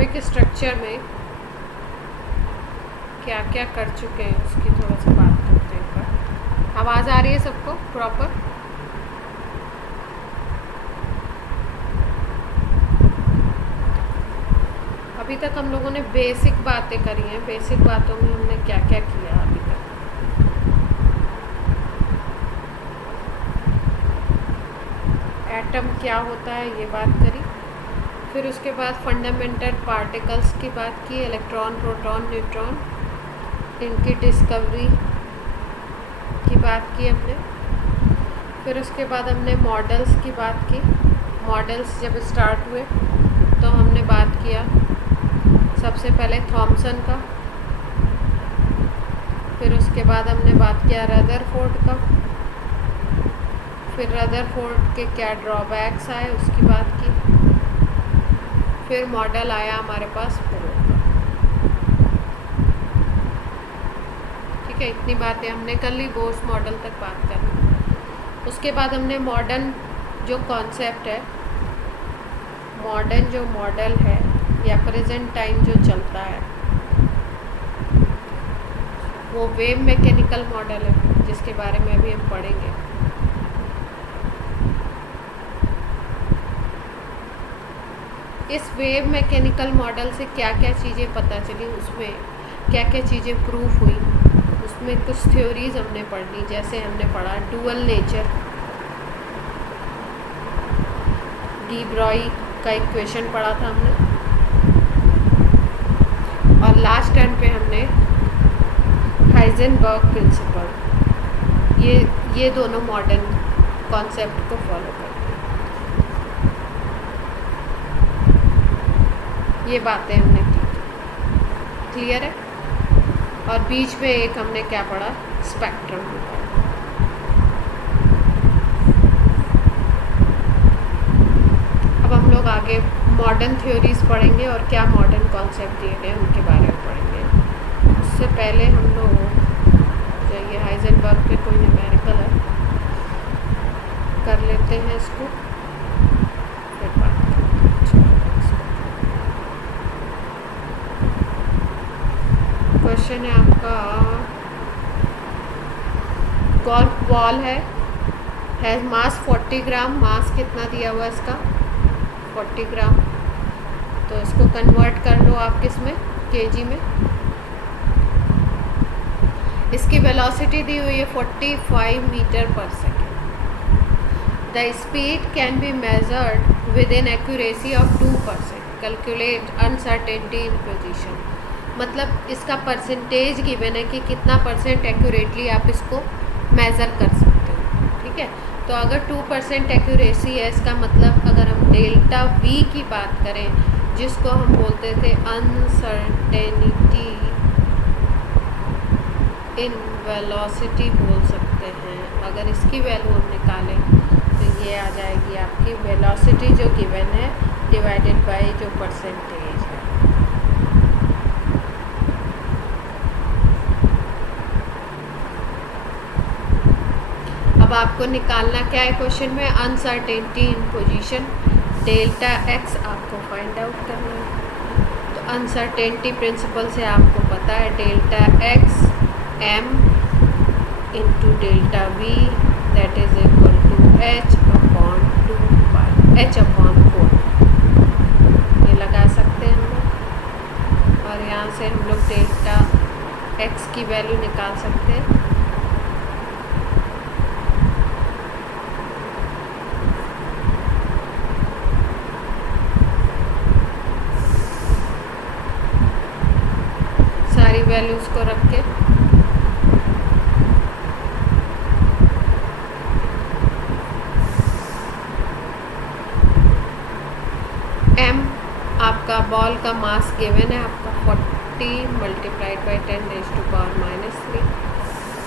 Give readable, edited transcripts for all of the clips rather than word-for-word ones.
Atomic structure में क्या क्या कर चुके हैं उसकी थोड़ा सा बात करते हैं। पर आवाज़ आ रही है सबको प्रॉपर? अभी तक हम लोगों ने बेसिक बातें करी हैं। बेसिक बातों में हमने क्या क्या किया अभी तक? एटम क्या होता है ये बात करी। फिर उसके बाद फंडामेंटल पार्टिकल्स की बात की, इलेक्ट्रॉन, प्रोटॉन, न्यूट्रॉन, इनकी डिस्कवरी की बात की हमने। फिर उसके बाद हमने मॉडल्स की बात की। मॉडल्स जब स्टार्ट हुए तो हमने बात किया सबसे पहले थॉमसन का, फिर उसके बाद हमने बात किया रदरफोर्ड का, फिर रदरफोर्ड के क्या ड्रॉबैक्स आए उसकी बात की, फिर मॉडल आया हमारे पास बोर का। ठीक है, इतनी बातें हमने कर ली, बोर्स मॉडल तक बात कर ली। उसके बाद हमने मॉडर्न जो कॉन्सेप्ट है, मॉडर्न जो मॉडल है या प्रेजेंट टाइम जो चलता है वो वेव मैकेनिकल मॉडल है, जिसके बारे में अभी हम पढ़ेंगे। इस वेव मैकेनिकल मॉडल से क्या क्या चीज़ें पता चली, उसमें क्या क्या चीज़ें प्रूफ हुई, उसमें कुछ थ्योरीज हमने पढ़ ली। जैसे हमने पढ़ा डुअल नेचर, डी ब्रॉय का इक्वेशन पढ़ा था हमने, और लास्ट टर्न पे हमने हाइजेनबर्ग प्रिंसिपल, ये दोनों मॉडर्न कॉन्सेप्ट को फॉलो करते हैं। ये बातें हमने की, क्लियर है। और बीच में एक हमने क्या पढ़ा, स्पेक्ट्रम। अब हम लोग आगे मॉडर्न थ्योरीज पढ़ेंगे और क्या मॉडर्न कॉन्सेप्ट दिए गए उनके बारे में पढ़ेंगे। उससे पहले हम लोग ये हाइजेनबर्ग पे कोई न्यूमेरिकल है कर लेते हैं इसको, फिर बात करते हैं। क्वेश्चन है आपका, गोल्फ बॉल है मास 40 ग्राम। मास कितना दिया हुआ है इसका? 40 ग्राम। तो इसको कन्वर्ट कर लो आप किस में, केजी में। इसकी वेलोसिटी दी हुई है 45 मीटर पर second. The speed can be measured with in accuracy of 2%। Calculate uncertainty in position. मतलब इसका परसेंटेज गिवन है कि कितना परसेंट एक्यूरेटली आप इसको मेज़र कर सकते हो। ठीक है, तो अगर 2% एक्यूरेसी है, इसका मतलब अगर हम डेल्टा वी की बात करें, जिसको हम बोलते थे अनसर्टेनिटी इन वेलोसिटी बोल सकते हैं, अगर इसकी वैल्यू हम निकालें तो ये आ जाएगी आपकी वेलोसिटी जो गिवन है डिवाइडेड बाय जो परसेंटेज है। अब आपको निकालना क्या है क्वेश्चन में, uncertainty in position, delta x आपको फाइंड आउट करना है। तो अनसर्टेनिटी प्रिंसिपल से आपको पता है delta x m into delta v that is equal to h upon 2 h upon 4। ये लगा सकते हैं हम लोग, और यहाँ से हम लोग डेल्टा एक्स की वैल्यू निकाल सकते हैं। सारी वैल्यूज़ को रख के m आपका बॉल का मास गिवन है आपका 40 मल्टीप्लाइड बाई 10⁻³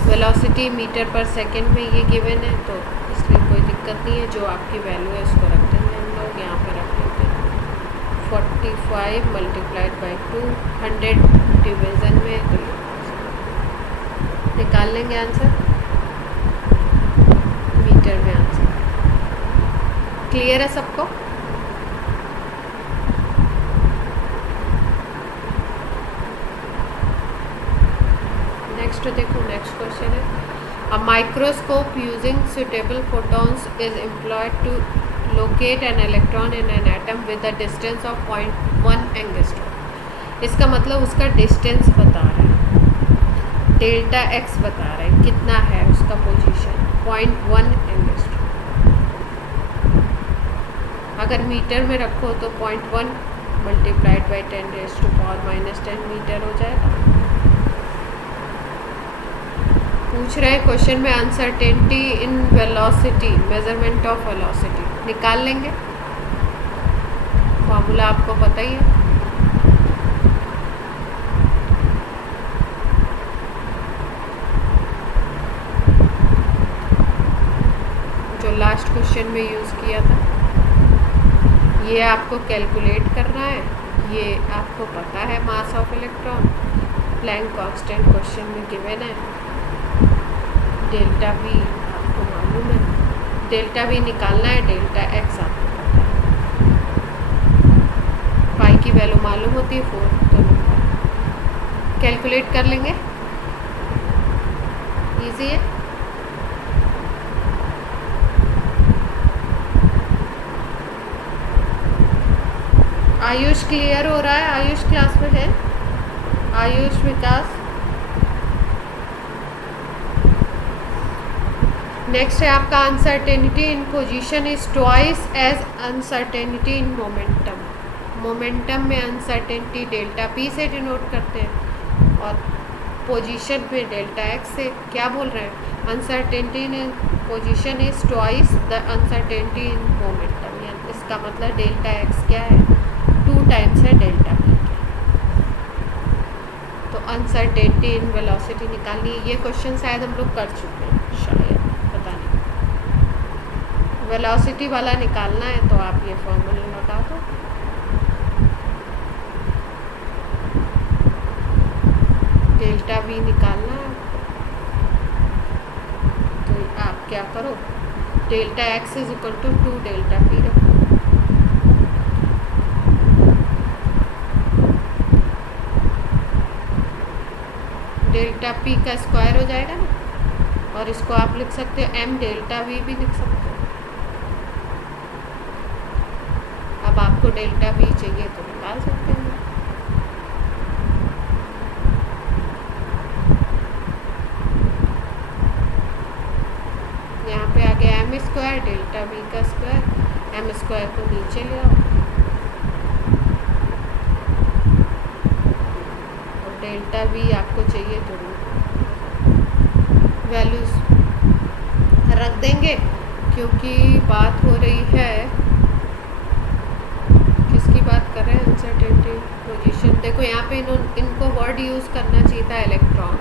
वेलोसिटी मीटर पर सेकेंड में ये गिवन है, तो इसलिए कोई दिक्कत नहीं है। जो आपकी वैल्यू है उसको रख देंगे हम लोग, यहाँ पे रख लेते हैं 45 मल्टीप्लाइड बाई 2, 100 डिवीज़न में, तो निकाल लेंगे आंसर, मीटर में आंसर। क्लियर है सबको? नेक्स्ट देखो, नेक्स्ट क्वेश्चन है a microscope using suitable photons is employed to locate an electron in an atom with a distance of 0.1 angstrom. इसका मतलब उसका डिस्टेंस बता रहा है, डेल्टा एक्स बता रहा है कितना है उसका पोजीशन, 0.1 एंगस्ट्रॉम। अगर मीटर में रखो तो 0.1 मल्टीप्लाइड बाई 10⁻⁻10 मीटर हो जाएगा। पूछ रहे हैं क्वेश्चन में uncertainty in velocity, measurement of velocity निकाल लेंगे, फॉर्मूला आपको पता ही है। जो लास्ट क्वेश्चन में यूज़ किया था, ये आपको कैलकुलेट करना है, ये आपको पता है mass of electron, Planck constant question में गिवन है, डेल्टा वी आपको मालूम है, डेल्टा वी निकालना है, डेल्टा एक्स आपको पता है, पाई की वैल्यू मालूम होती है 4, तो नंबर कैलकुलेट कर लेंगे, इजी है। आयुष क्लियर हो रहा है? आयुष क्लास में है? आयुष, विकास। नेक्स्ट है आपका uncertainty in position is twice as uncertainty in momentum. Momentum में अनसर्टेनिटी डेल्टा पी से डिनोट करते हैं और पोजीशन में डेल्टा एक्स से। क्या बोल रहे हैं? Uncertainty in position is twice the uncertainty in momentum, यानी इसका मतलब डेल्टा एक्स क्या है, 2 टाइम्स है डेल्टा पी के। तो अनसर्टेनिटी इन वेलोसिटी निकालनी है। ये क्वेश्चन शायद हम लोग कर चुके हैं, शायद पता नहीं। वेलोसिटी वाला निकालना है तो आप ये फॉर्मूला लगा दो। डेल्टा वी निकालना है तो आप क्या करो, delta x is equal to 2 delta P रखो। डेल्टा पी का स्क्वायर हो जाएगा ना, और इसको आप लिख सकते हो एम डेल्टा वी भी लिख सकते हो। अब आपको डेल्टा वी चाहिए तो निकाल सकते हैं। यहाँ पे आ गया एम स्क्वायर डेल्टा वी का स्क्वायर, एम स्क्वायर को नीचे ले आओ और डेल्टा वी आपको चाहिए तो वैल्यूज रख देंगे, क्योंकि बात हो रही है, किसकी बात कर रहे हैं, अनसर्टेनिटी पोजीशन। देखो यहाँ पे इनको वर्ड यूज़ करना चाहिए था इलेक्ट्रॉन,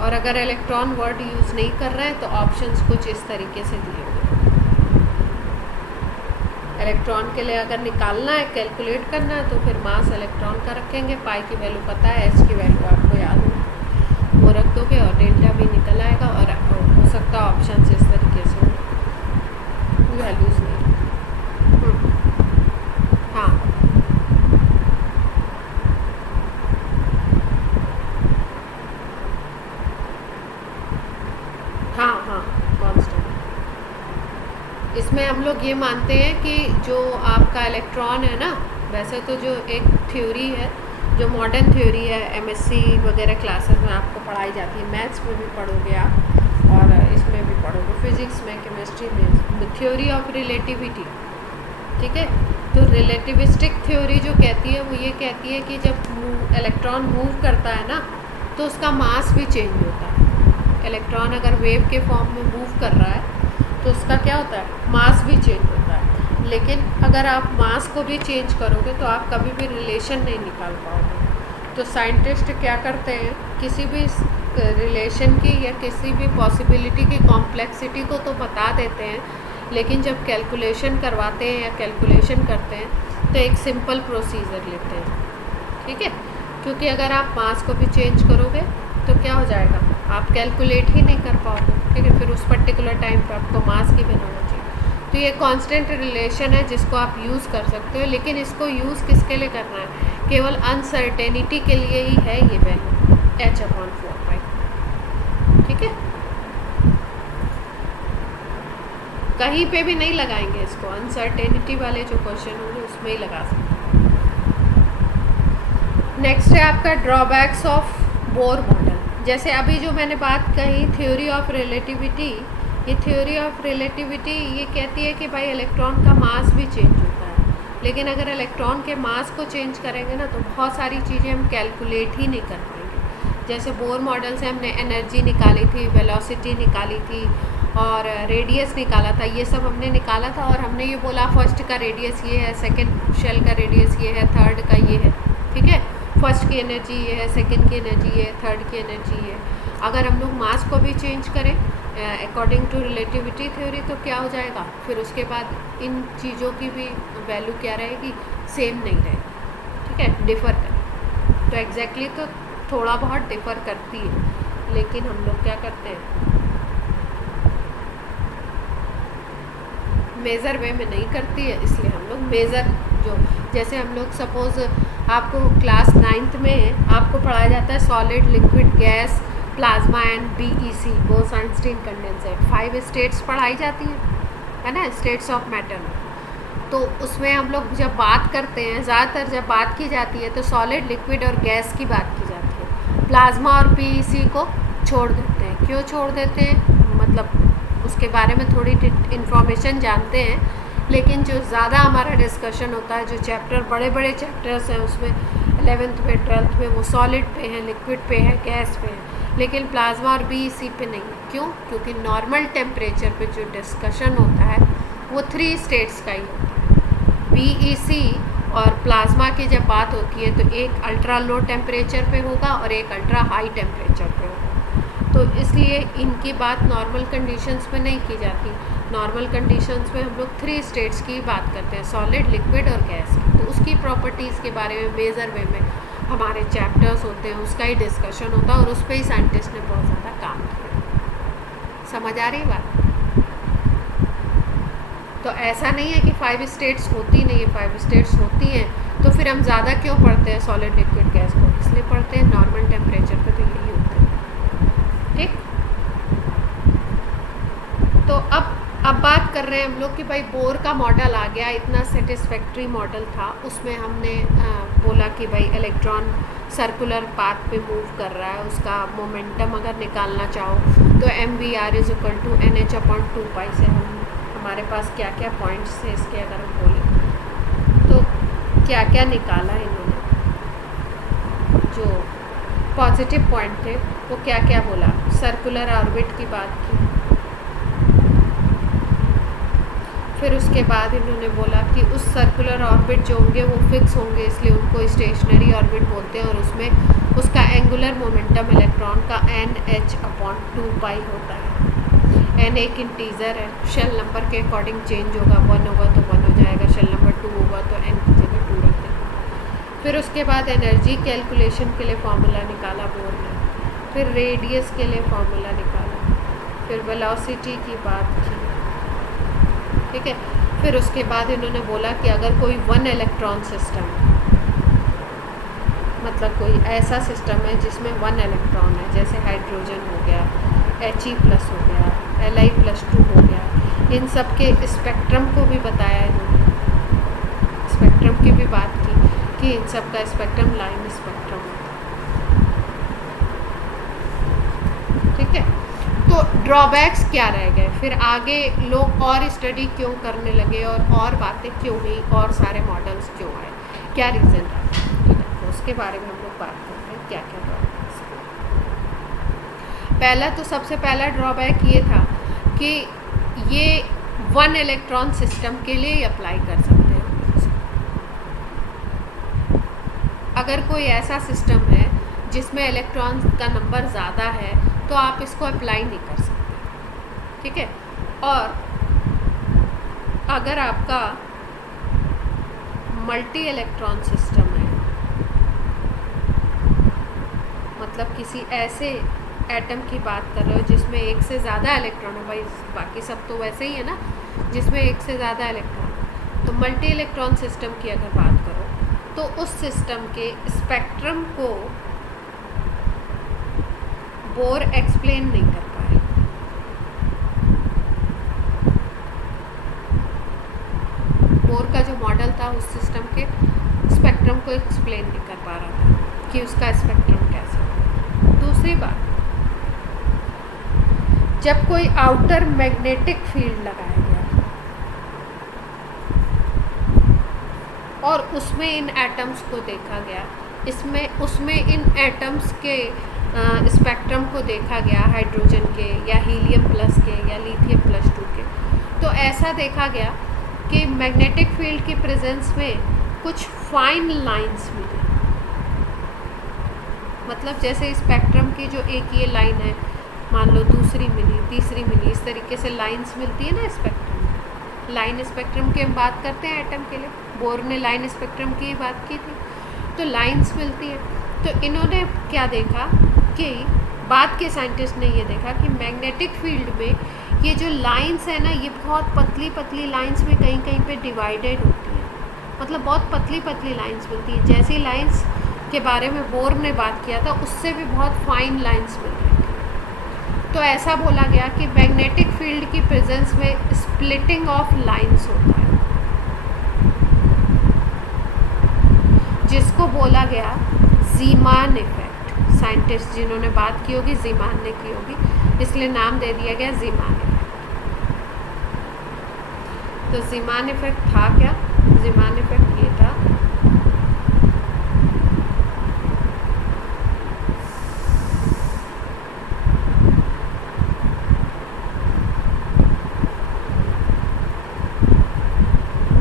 और अगर इलेक्ट्रॉन वर्ड यूज़ नहीं कर रहे हैं तो ऑप्शंस कुछ इस तरीके से दिए हुए। इलेक्ट्रॉन के लिए अगर निकालना है, कैलकुलेट करना है, तो फिर मास इलेक्ट्रॉन का रखेंगे, पाई की वैल्यू पता है, एच की वैल्यू आपको याद हो, वो रख दोगे और डेल्टा भी निकल आएगा। और हो सकता है ऑप्शन इस तरीके से वैल्यूज नहीं। हाँ हाँ हाँ कांस्टेंट। इसमें हम लोग ये मानते हैं कि जो आपका इलेक्ट्रॉन है ना, वैसे तो जो एक थ्योरी है, जो मॉडर्न थ्योरी है, एमएससी वगैरह क्लासेस में आपको पढ़ाई जाती है, मैथ्स में भी पढ़ोगे आप और इसमें भी पढ़ोगे, फिजिक्स में, केमिस्ट्री में, थ्योरी ऑफ रिलेटिविटी। ठीक है, तो रिलेटिविस्टिक थ्योरी जो कहती है वो ये कहती है कि जब इलेक्ट्रॉन मूव करता है ना तो उसका मास भी चेंज होता है। इलेक्ट्रॉन अगर वेव के फॉर्म में मूव कर रहा है तो उसका क्या होता है, मास भी चेंज होता है। लेकिन अगर आप मास को भी चेंज करोगे तो आप कभी भी रिलेशन नहीं निकाल पाओगे। तो साइंटिस्ट क्या करते हैं, किसी भी रिलेशन की या किसी भी पॉसिबिलिटी की कॉम्प्लेक्सिटी को तो बता देते हैं, लेकिन जब कैलकुलेशन करवाते हैं या कैलकुलेशन करते हैं तो एक सिंपल प्रोसीजर लेते हैं। ठीक है, क्योंकि अगर आप मास को भी चेंज करोगे तो क्या हो जाएगा, आप कैलकुलेट ही नहीं कर पाओगे। ठीक है, फिर उस पर्टिकुलर टाइम पर आपको मास की वैल्यू होना चाहिए। तो ये कांस्टेंट रिलेशन है जिसको आप यूज़ कर सकते हो, लेकिन इसको यूज़ किसके लिए करना है, केवल अनसर्टेनिटी के लिए ही है ये वैल्यू। h/4 पाई। ठीक है, कहीं पे भी नहीं लगाएंगे इसको, अनसर्टेनिटी वाले जो क्वेश्चन होंगे उसमें ही लगा सकते हैं। नेक्स्ट है आपका ड्रॉबैक्स ऑफ बोर मॉडल। जैसे अभी जो मैंने बात कही थ्योरी ऑफ रिलेटिविटी, ये थ्योरी ऑफ रिलेटिविटी ये कहती है कि भाई इलेक्ट्रॉन का मास भी चेंज होता है, लेकिन अगर इलेक्ट्रॉन के मास को चेंज करेंगे ना तो बहुत सारी चीज़ें हम कैलकुलेट ही नहीं कर पाएंगे। जैसे बोर मॉडल से हमने एनर्जी निकाली थी, वेलोसिटी निकाली थी और रेडियस निकाला था, ये सब हमने निकाला था और हमने ये बोला फर्स्ट का रेडियस ये है, सेकंड शेल का रेडियस ये है, थर्ड का ये है। ठीक है, फर्स्ट की एनर्जी ये है, सेकंड की एनर्जी ये है, थर्ड की एनर्जी ये है। अगर हम लोग मास को भी चेंज करें अकॉर्डिंग टू रिलेटिविटी थ्योरी तो क्या हो जाएगा, फिर उसके बाद इन चीज़ों की भी वैल्यू क्या रहेगी, सेम नहीं रहेगी। ठीक है, डिफ़र करें तो एग्जैक्टली तो थोड़ा बहुत डिफ़र करती है, लेकिन हम लोग क्या करते हैं, मेज़र वे में नहीं करती है, इसलिए हम लोग मेज़र जो, जैसे हम लोग सपोज़ आपको क्लास 9th में आपको पढ़ाया जाता है solid, liquid, gas, plasma and BEC, Bose-Einstein condensate, 5 states पढ़ाई जाती है ना, स्टेट्स ऑफ मैटर में। तो उसमें हम लोग जब बात करते हैं, ज़्यादातर जब बात की जाती है तो सॉलिड, लिक्विड और गैस की बात की जाती है, प्लाज्मा और बीईसी को छोड़ देते हैं। क्यों छोड़ देते हैं, मतलब उसके बारे में थोड़ी इन्फॉर्मेशन जानते हैं, लेकिन जो ज़्यादा हमारा डिस्कशन होता है, जो चैप्टर बड़े बड़े चैप्टर्स हैं उसमें 11th में 12th में वो सॉलिड पे हैं, लिक्विड पे है, गैस पे है, लेकिन प्लाज्मा और बीईसी पे नहीं है। क्यों? क्योंकि नॉर्मल टेम्परेचर पे जो डिस्कशन होता है वो 3 स्टेट्स का ही होता है। बीईसी और प्लाज्मा की जब बात होती है तो एक अल्ट्रा लो टेम्परेचर पे होगा और एक अल्ट्रा हाई टेम्परेचर पे होगा, तो इसलिए इनकी बात नॉर्मल कंडीशंस में नहीं की जाती। नॉर्मल कंडीशंस में हम लोग 3 स्टेट्स की बात करते हैं, सॉलिड, लिक्विड और गैस की। तो उसकी प्रॉपर्टीज़ के बारे में मेजर वे में हमारे चैप्टर्स होते हैं, उसका ही डिस्कशन होता है और उस पर ही साइंटिस्ट ने बहुत ज़्यादा काम किया। समझ आ रही बात? तो ऐसा नहीं है कि 5 स्टेट्स होती नहीं है, 5 स्टेट्स होती हैं, तो फिर हम ज़्यादा क्यों पढ़ते हैं सॉलिड, लिक्विड, गैस को? इसलिए पढ़ते हैं नॉर्मल टेम्परेचर पे तो यही होता है। ठीक, तो अब बात कर रहे हैं हम लोग कि भाई बोर का मॉडल आ गया, इतना सेटिस्फैक्ट्री मॉडल था, उसमें हमने बोला कि भाई इलेक्ट्रॉन सर्कुलर पाथ पे मूव कर रहा है, उसका मोमेंटम अगर निकालना चाहो तो mvr = nh/2 से हमारे पास क्या क्या पॉइंट्स थे इसके, अगर हम बोलें तो क्या क्या निकाला इन्होंने, जो पॉजिटिव पॉइंट थे वो क्या क्या बोला। सर्कुलर ऑर्बिट की बात की, फिर उसके बाद इन्होंने बोला कि उस सर्कुलर ऑर्बिट जो होंगे वो फिक्स होंगे, इसलिए उनको स्टेशनरी ऑर्बिट बोलते हैं, और उसमें उसका एंगुलर मोमेंटम इलेक्ट्रॉन का nh/2 होता है। n एक इंटीजर है, शेल नंबर के अकॉर्डिंग चेंज होगा, 1 होगा तो 1 हो जाएगा, शेल नंबर 2 होगा तो n की जगह 2 रख देंगे। फिर उसके बाद एनर्जी कैलकुलेशन के लिए फार्मूला निकाला बोर ने, फिर रेडियस के लिए फार्मूला निकाला, फिर वेलोसिटी की बात की। ठीक है, फिर उसके बाद इन्होंने बोला कि अगर कोई 1 इलेक्ट्रॉन सिस्टम है, मतलब कोई ऐसा सिस्टम है जिसमें 1 इलेक्ट्रॉन है, जैसे हाइड्रोजन हो गया, He+ हो गया, Li+2 हो गया, इन सब के स्पेक्ट्रम को भी बताया इन्होंने, स्पेक्ट्रम की भी बात की कि इन सब का स्पेक्ट्रम लाइन स्पेक्ट्रम होता है। ठीक है, तो ड्रॉबैक्स क्या रह गए, फिर आगे लोग और स्टडी क्यों करने लगे और बातें क्यों हुई और सारे मॉडल्स क्यों आए, क्या रीज़न रहा, ठीक है, तो उसके बारे में हम लोग बात करते हैं क्या क्या ड्रॉबैक्स। पहला तो सबसे पहला ड्रॉबैक ये था कि ये 1 इलेक्ट्रॉन सिस्टम के लिए ही अप्लाई कर सकते हैं। अगर कोई ऐसा सिस्टम है जिसमें इलेक्ट्रॉन का नंबर ज़्यादा है तो आप इसको अप्लाई नहीं कर सकते। ठीक है, और अगर आपका मल्टी इलेक्ट्रॉन सिस्टम है, मतलब किसी ऐसे एटम की बात कर रहे हो जिसमें एक से ज़्यादा इलेक्ट्रॉन है, भाई बाकी सब तो वैसे ही है ना, जिसमें एक से ज़्यादा इलेक्ट्रॉन, तो मल्टी इलेक्ट्रॉन सिस्टम की अगर बात करो तो उस सिस्टम के स्पेक्ट्रम को बोर एक्सप्लेन नहीं कर पाए। बोर का जो मॉडल था उस सिस्टम के स्पेक्ट्रम को एक्सप्लेन नहीं कर पा रहा था कि उसका स्पेक्ट्रम कैसा है। दूसरी बात, जब कोई आउटर मैग्नेटिक फील्ड लगाया गया और उसमें इन एटम्स को देखा गया, उसमें इन एटम्स के स्पेक्ट्रम को देखा गया, हाइड्रोजन के या हीलियम प्लस के या लिथियम प्लस 2 के, तो ऐसा देखा गया कि मैग्नेटिक फील्ड की प्रेजेंस में कुछ फाइन लाइंस मिली। मतलब जैसे स्पेक्ट्रम की जो एक ये लाइन है, मान लो दूसरी मिली, तीसरी मिली, इस तरीके से लाइंस मिलती है ना स्पेक्ट्रम में। लाइन स्पेक्ट्रम की हम बात करते हैं एटम के लिए, बोर ने लाइन स्पेक्ट्रम की बात की थी, तो लाइंस मिलती है। तो इन्होंने क्या देखा कि बाद के साइंटिस्ट ने ये देखा कि मैग्नेटिक फील्ड में ये जो लाइंस है ना, ये बहुत पतली पतली लाइंस में कहीं कहीं पे डिवाइडेड होती है। मतलब बहुत पतली पतली लाइंस मिलती है। जैसी लाइंस के बारे में बोर ने बात किया था, उससे भी बहुत फाइन लाइंस मिल रही थी। तो ऐसा बोला गया कि मैग्नेटिक फील्ड की प्रेजेंस में स्प्लिटिंग ऑफ लाइंस होता है, जिसको बोला गया ज़ीमान इफेक्ट। साइंटिस्ट जिन्होंने बात की होगी, ज़ीमान ने की होगी, इसलिए नाम दे दिया गया ज़ीमान इफेक्ट। तो ज़ीमान इफेक्ट था क्या? ज़ीमान इफेक्ट ये था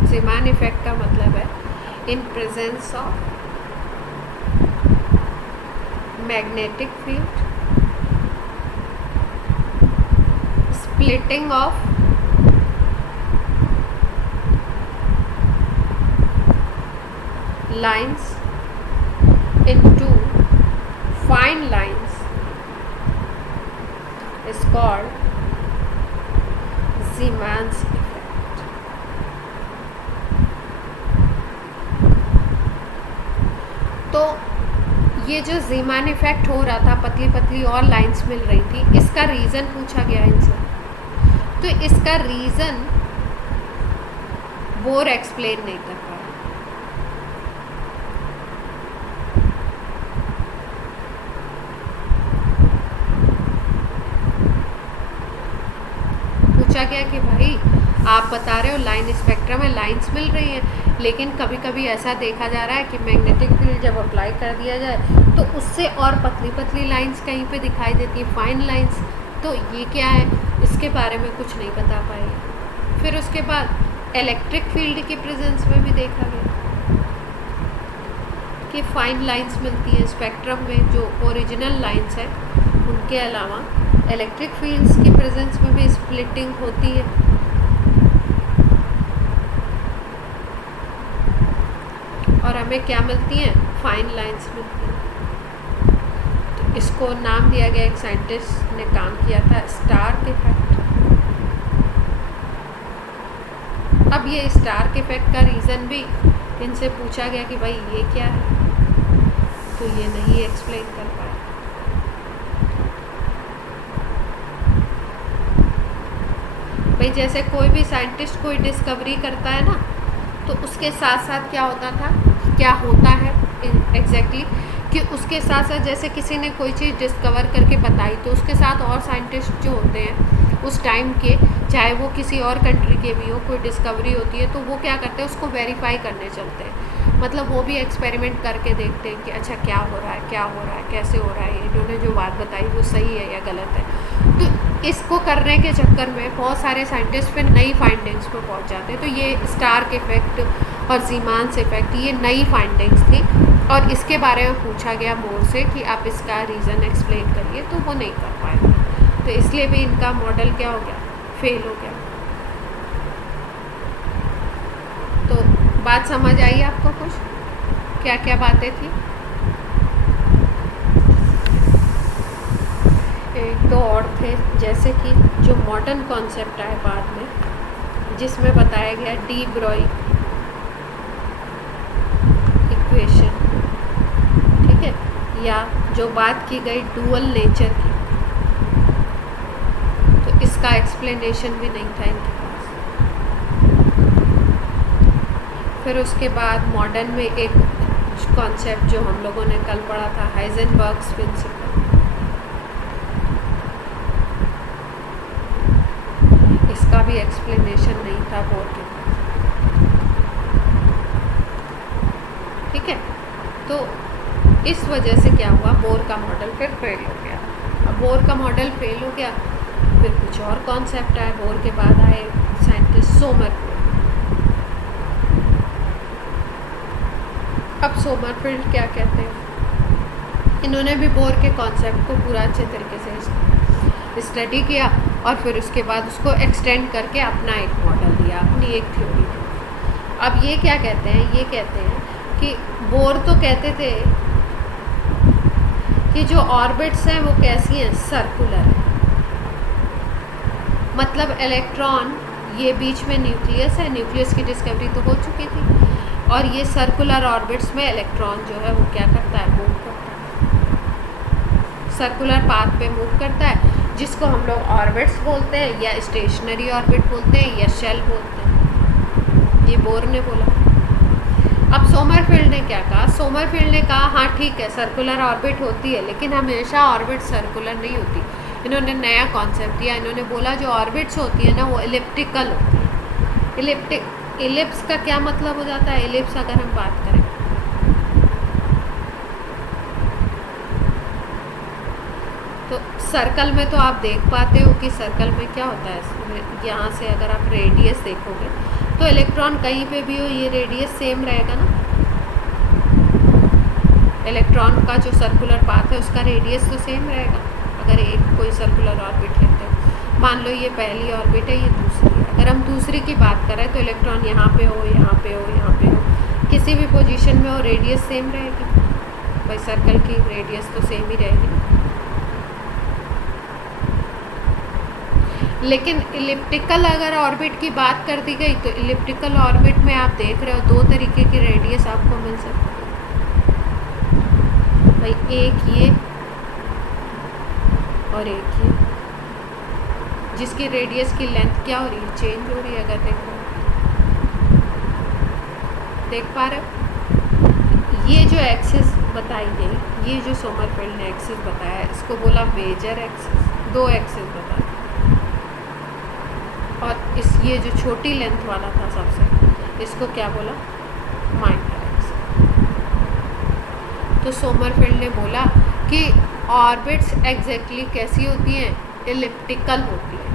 ज़ीमान इफेक्ट का मतलब है in presence of magnetic field, splitting of lines into fine lines is called Zeeman's effect. तो ये जो ज़ीमान इफेक्ट हो रहा था, पतली पतली और लाइंस मिल रही थी, इसका रीज़न पूछा गया इनसे। तो इसका रीज़न बोर एक्सप्लेन नहीं कर पाया। पूछा गया कि भाई आप बता रहे हो लाइन स्पेक्ट्रम में लाइंस मिल रही हैं, लेकिन कभी कभी ऐसा देखा जा रहा है कि मैग्नेटिक फील्ड जब अप्लाई कर दिया जाए तो उससे और पतली पतली लाइंस कहीं पे दिखाई देती है, फाइन लाइंस। तो ये क्या है, इसके बारे में कुछ नहीं बता पाए। फिर उसके बाद इलेक्ट्रिक फील्ड की प्रेजेंस में भी देखा गया कि फाइन लाइंस मिलती हैं स्पेक्ट्रम में, जो ओरिजिनल लाइंस है उनके अलावा इलेक्ट्रिक फील्ड्स की प्रेजेंस में भी स्प्लिटिंग होती है। और हमें क्या मिलती हैं? फाइन लाइंस मिलती हैं। तो इसको नाम दिया गया, एक साइंटिस्ट ने काम किया था, स्टार्क इफेक्ट। अब ये स्टार्क इफेक्ट का रीज़न भी इनसे पूछा गया कि भाई ये क्या है, तो ये नहीं एक्सप्लेन कर पाए। भाई जैसे कोई भी साइंटिस्ट कोई डिस्कवरी करता है ना, तो उसके साथ साथ क्या होता था, क्या होता है एग्जैक्टली कि उसके साथ साथ जैसे किसी ने कोई चीज़ डिस्कवर करके बताई, तो उसके साथ और साइंटिस्ट जो होते हैं उस टाइम के, चाहे वो किसी और कंट्री के भी हो, कोई डिस्कवरी होती है तो वो क्या करते हैं, उसको वेरीफाई करने चलते हैं। मतलब वो भी एक्सपेरिमेंट करके देखते हैं कि अच्छा क्या हो रहा है, क्या हो रहा है, कैसे हो रहा है, इन्होंने जो बात बताई वो सही है या गलत है। तो इसको करने के चक्कर में बहुत सारे साइंटिस्ट फिर नई फाइंडिंग्स पर पहुंच जाते हैं। तो ये स्टार्क इफेक्ट और ज़ीमान्स इफेक्ट, ये नई फाइंडिंग्स थी और इसके बारे में पूछा गया बोर से कि आप इसका रीज़न एक्सप्लेन करिए, तो वो नहीं कर पाए। तो इसलिए भी इनका मॉडल क्या हो गया, फेल हो गया। तो बात समझ आई आपको? कुछ क्या क्या बातें थी? एक दो और थे, जैसे कि जो मॉडर्न कॉन्सेप्ट आए बाद में, जिसमें बताया गया डी ब्रॉई इक्वेशन, ठीक है, या जो बात की गई डुअल नेचर की, इसका एक्सप्लेनेशन भी नहीं था इनके पास। फिर उसके बाद मॉडर्न में एक कॉन्सेप्ट जो हम लोगों ने कल पढ़ा था, हाइजेनबर्ग्स प्रिंसिपल, इसका भी एक्सप्लेनेशन नहीं था बोर के पास। ठीक है, तो इस वजह से क्या हुआ, बोर का मॉडल फिर फेल हो गया। अब बोर का मॉडल फेल हो गया, फिर कुछ और कॉन्सेप्ट आए। बोर के बाद आए साइंटिस्ट सोमरफेल्ड। अब सोमरफेल्ड क्या कहते हैं, इन्होंने भी बोर के कॉन्सेप्ट को पूरा अच्छे तरीके से स्टडी किया और फिर उसके बाद उसको एक्सटेंड करके अपना एक मॉडल दिया, अपनी एक थ्योरी दी। अब ये क्या कहते हैं, ये कहते हैं कि बोर तो कहते थे कि जो ऑर्बिट्स हैं वो कैसी हैं, सर्कुलर है। मतलब इलेक्ट्रॉन, ये बीच में न्यूक्लियस है, न्यूक्लियस की डिस्कवरी तो हो चुकी थी, और ये सर्कुलर ऑर्बिट्स में इलेक्ट्रॉन जो है वो क्या करता है, मूव करता है, सर्कुलर पाथ पे मूव करता है, जिसको हम लोग ऑर्बिट्स बोलते हैं, या स्टेशनरी ऑर्बिट बोलते हैं, या शेल बोलते हैं। ये बोर ने बोला। अब सोमरफेल्ड ने क्या कहा, सोमरफेल्ड ने कहा हाँ ठीक है, सर्कुलर ऑर्बिट होती है, लेकिन हमेशा ऑर्बिट सर्कुलर नहीं होती। इन्होंने नया कॉन्सेप्ट दिया, इन्होंने बोला जो ऑर्बिट्स होती है ना वो इलिप्टिकल होती है। इलिप्स का क्या मतलब हो जाता है, इलिप्स अगर हम बात करें तो सर्कल में तो आप देख पाते हो कि सर्कल में क्या होता है, यहाँ से अगर आप रेडियस देखोगे तो इलेक्ट्रॉन कहीं पे भी हो ये रेडियस सेम रहेगा ना। इलेक्ट्रॉन का जो सर्कुलर पाथ है उसका रेडियस तो सेम रहेगा। अगर एक कोई सर्कुलर ऑर्बिट लेते हो, मान लो ये पहली ऑर्बिट है, ये दूसरी है, अगर हम दूसरी की बात करें तो इलेक्ट्रॉन यहाँ पे हो, यहाँ पे हो, यहाँ पे हो, किसी भी पोजीशन में हो, रेडियस सेम रहेगी। भाई सर्कल की रेडियस तो सेम ही रहेगी। लेकिन इलिप्टिकल अगर ऑर्बिट की बात कर दी गई तो इलिप्टिकल ऑर्बिट में आप देख रहे हो दो तरीके की रेडियस आपको मिल सकती है। भाई एक ये और एक ये, जिसकी रेडियस की लेंथ क्या हो रही है, चेंज हो रही है। अगर देख पा रहे हो, ये जो एक्सिस बताई गई, ये जो सोमरफेल्ड ने एक्सिस बताया, इसको बोला मेजर एक्सिस। दो एक्सिस बताया, और ये जो छोटी लेंथ वाला था सबसे, इसको क्या बोला, माइनर एक्सिस। तो सोमरफेल्ड ने बोला कि ऑर्बिट्स एग्जैक्टली कैसी होती हैं, इलिप्टिकल होती है,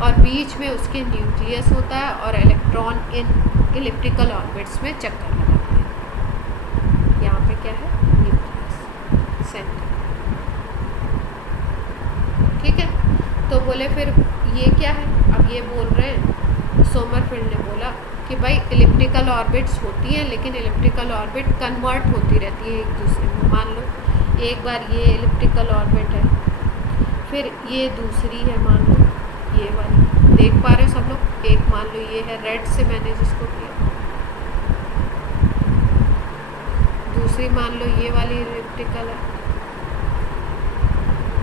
और बीच में उसके न्यूक्लियस होता है, और इलेक्ट्रॉन इन इलिप्टिकल ऑर्बिट्स में चक्कर लगाते हैं। यहाँ पे क्या है, न्यूक्लियस सेंटर। ठीक है, तो बोले फिर ये क्या है। अब ये बोल रहे हैं, सोमरफेल्ड ने बोला कि भाई इलिप्टिकल ऑर्बिट्स होती हैं, लेकिन इलिप्टिकल ऑर्बिट कन्वर्ट होती रहती है एक दूसरे में। मान लो एक बार ये इलिप्टिकल ऑर्बिट है, फिर ये दूसरी है, मान लो ये वाली, देख पा रहे हो सब लोग। एक मान लो ये है, रेड से मैंने जिसको किया, दूसरी मान लो ये वाली इलिप्टिकल है,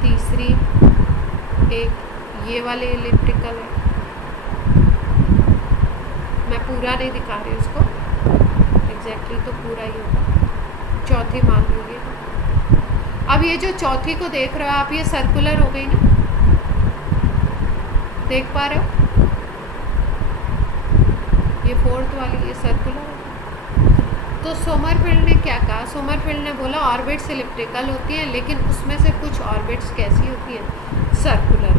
तीसरी एक ये वाली इलिप्टिकल है। मैं पूरा नहीं दिखा रही उसको, एग्जैक्टली तो पूरा ही होगा। चौथी मान लो ये। अब ये जो चौथी को देख रहे हो आप, ये सर्कुलर हो गई ना, देख पा रहे हो। ये फोर्थ वाली ये सर्कुलर है। तो सोमरफेल्ड ने क्या कहा, सोमरफेल्ड ने बोला ऑर्बिट्स इलिप्टिकल होती हैं, लेकिन उसमें से कुछ ऑर्बिट्स कैसी होती हैं, सर्कुलर।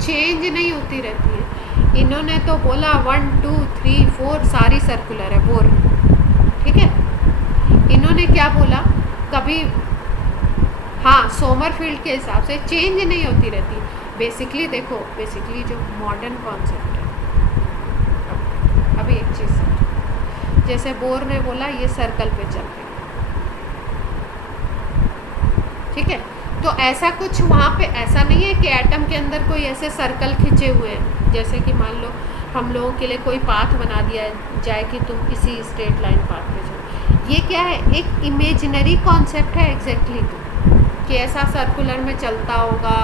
चेंज नहीं होती रहती है। इन्होंने तो बोला 1 2 3 4 सारी सर्कुलर है, बोर। ठीक है, इन्होंने क्या बोला, कभी हाँ सोमरफेल्ड के हिसाब से चेंज नहीं होती रहती। बेसिकली देखो, बेसिकली जो मॉडर्न कॉन्सेप्ट है, अभी एक चीज़ समझो, जैसे बोर ने बोला ये सर्कल पे चल रही है, ठीक है, तो ऐसा कुछ वहाँ पे ऐसा नहीं है कि एटम के अंदर कोई ऐसे सर्कल खिंचे हुए हैं, जैसे कि मान लो हम लोगों के लिए कोई पाथ बना दिया जाए कि तुम इसी स्ट्रेट लाइन पाथ पे चलो। ये क्या है, एक इमेजिनरी कॉन्सेप्ट है एग्जैक्टली कि ऐसा सर्कुलर में चलता होगा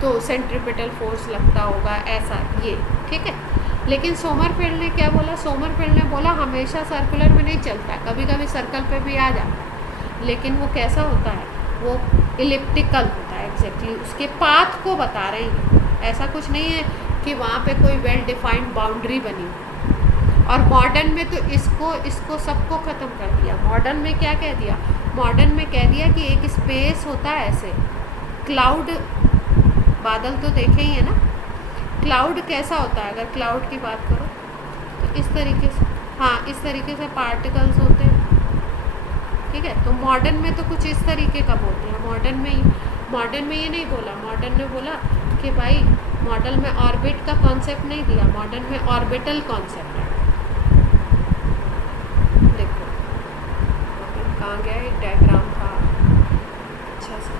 तो सेंट्रीपिटल फोर्स लगता होगा ऐसा, ये ठीक है। लेकिन सोमरफेल्ड ने क्या बोला, सोमरफेल्ड ने बोला हमेशा सर्कुलर में नहीं चलता है, कभी कभी सर्कल पे भी आ जाता है, लेकिन वो कैसा होता है, वो इलिप्टिकल होता है एग्जैक्टली, उसके पाथ को बता रहे हैं। ऐसा कुछ नहीं है कि वहाँ पे कोई वेल डिफाइंड बाउंड्री बनी हो। और मॉडर्न में तो इसको सबको ख़त्म कर दिया। मॉडर्न में क्या कह दिया, मॉडर्न में कह दिया कि एक स्पेस होता है ऐसे, क्लाउड, बादल तो देखे ही है ना, क्लाउड कैसा होता है, अगर क्लाउड की बात करो तो इस तरीके से, हाँ इस तरीके से पार्टिकल्स होते हैं, ठीक है। तो मॉडर्न में तो कुछ इस तरीके का बोलते हैं। मॉडर्न में ये नहीं बोला, मॉडर्न ने बोला कि भाई मॉडल में ऑर्बिट का कॉन्सेप्ट नहीं दिया, मॉडर्न में ऑर्बिटल कॉन्सेप्ट है। देखो कहाँ गया, एक डायग्राम था अच्छा सा,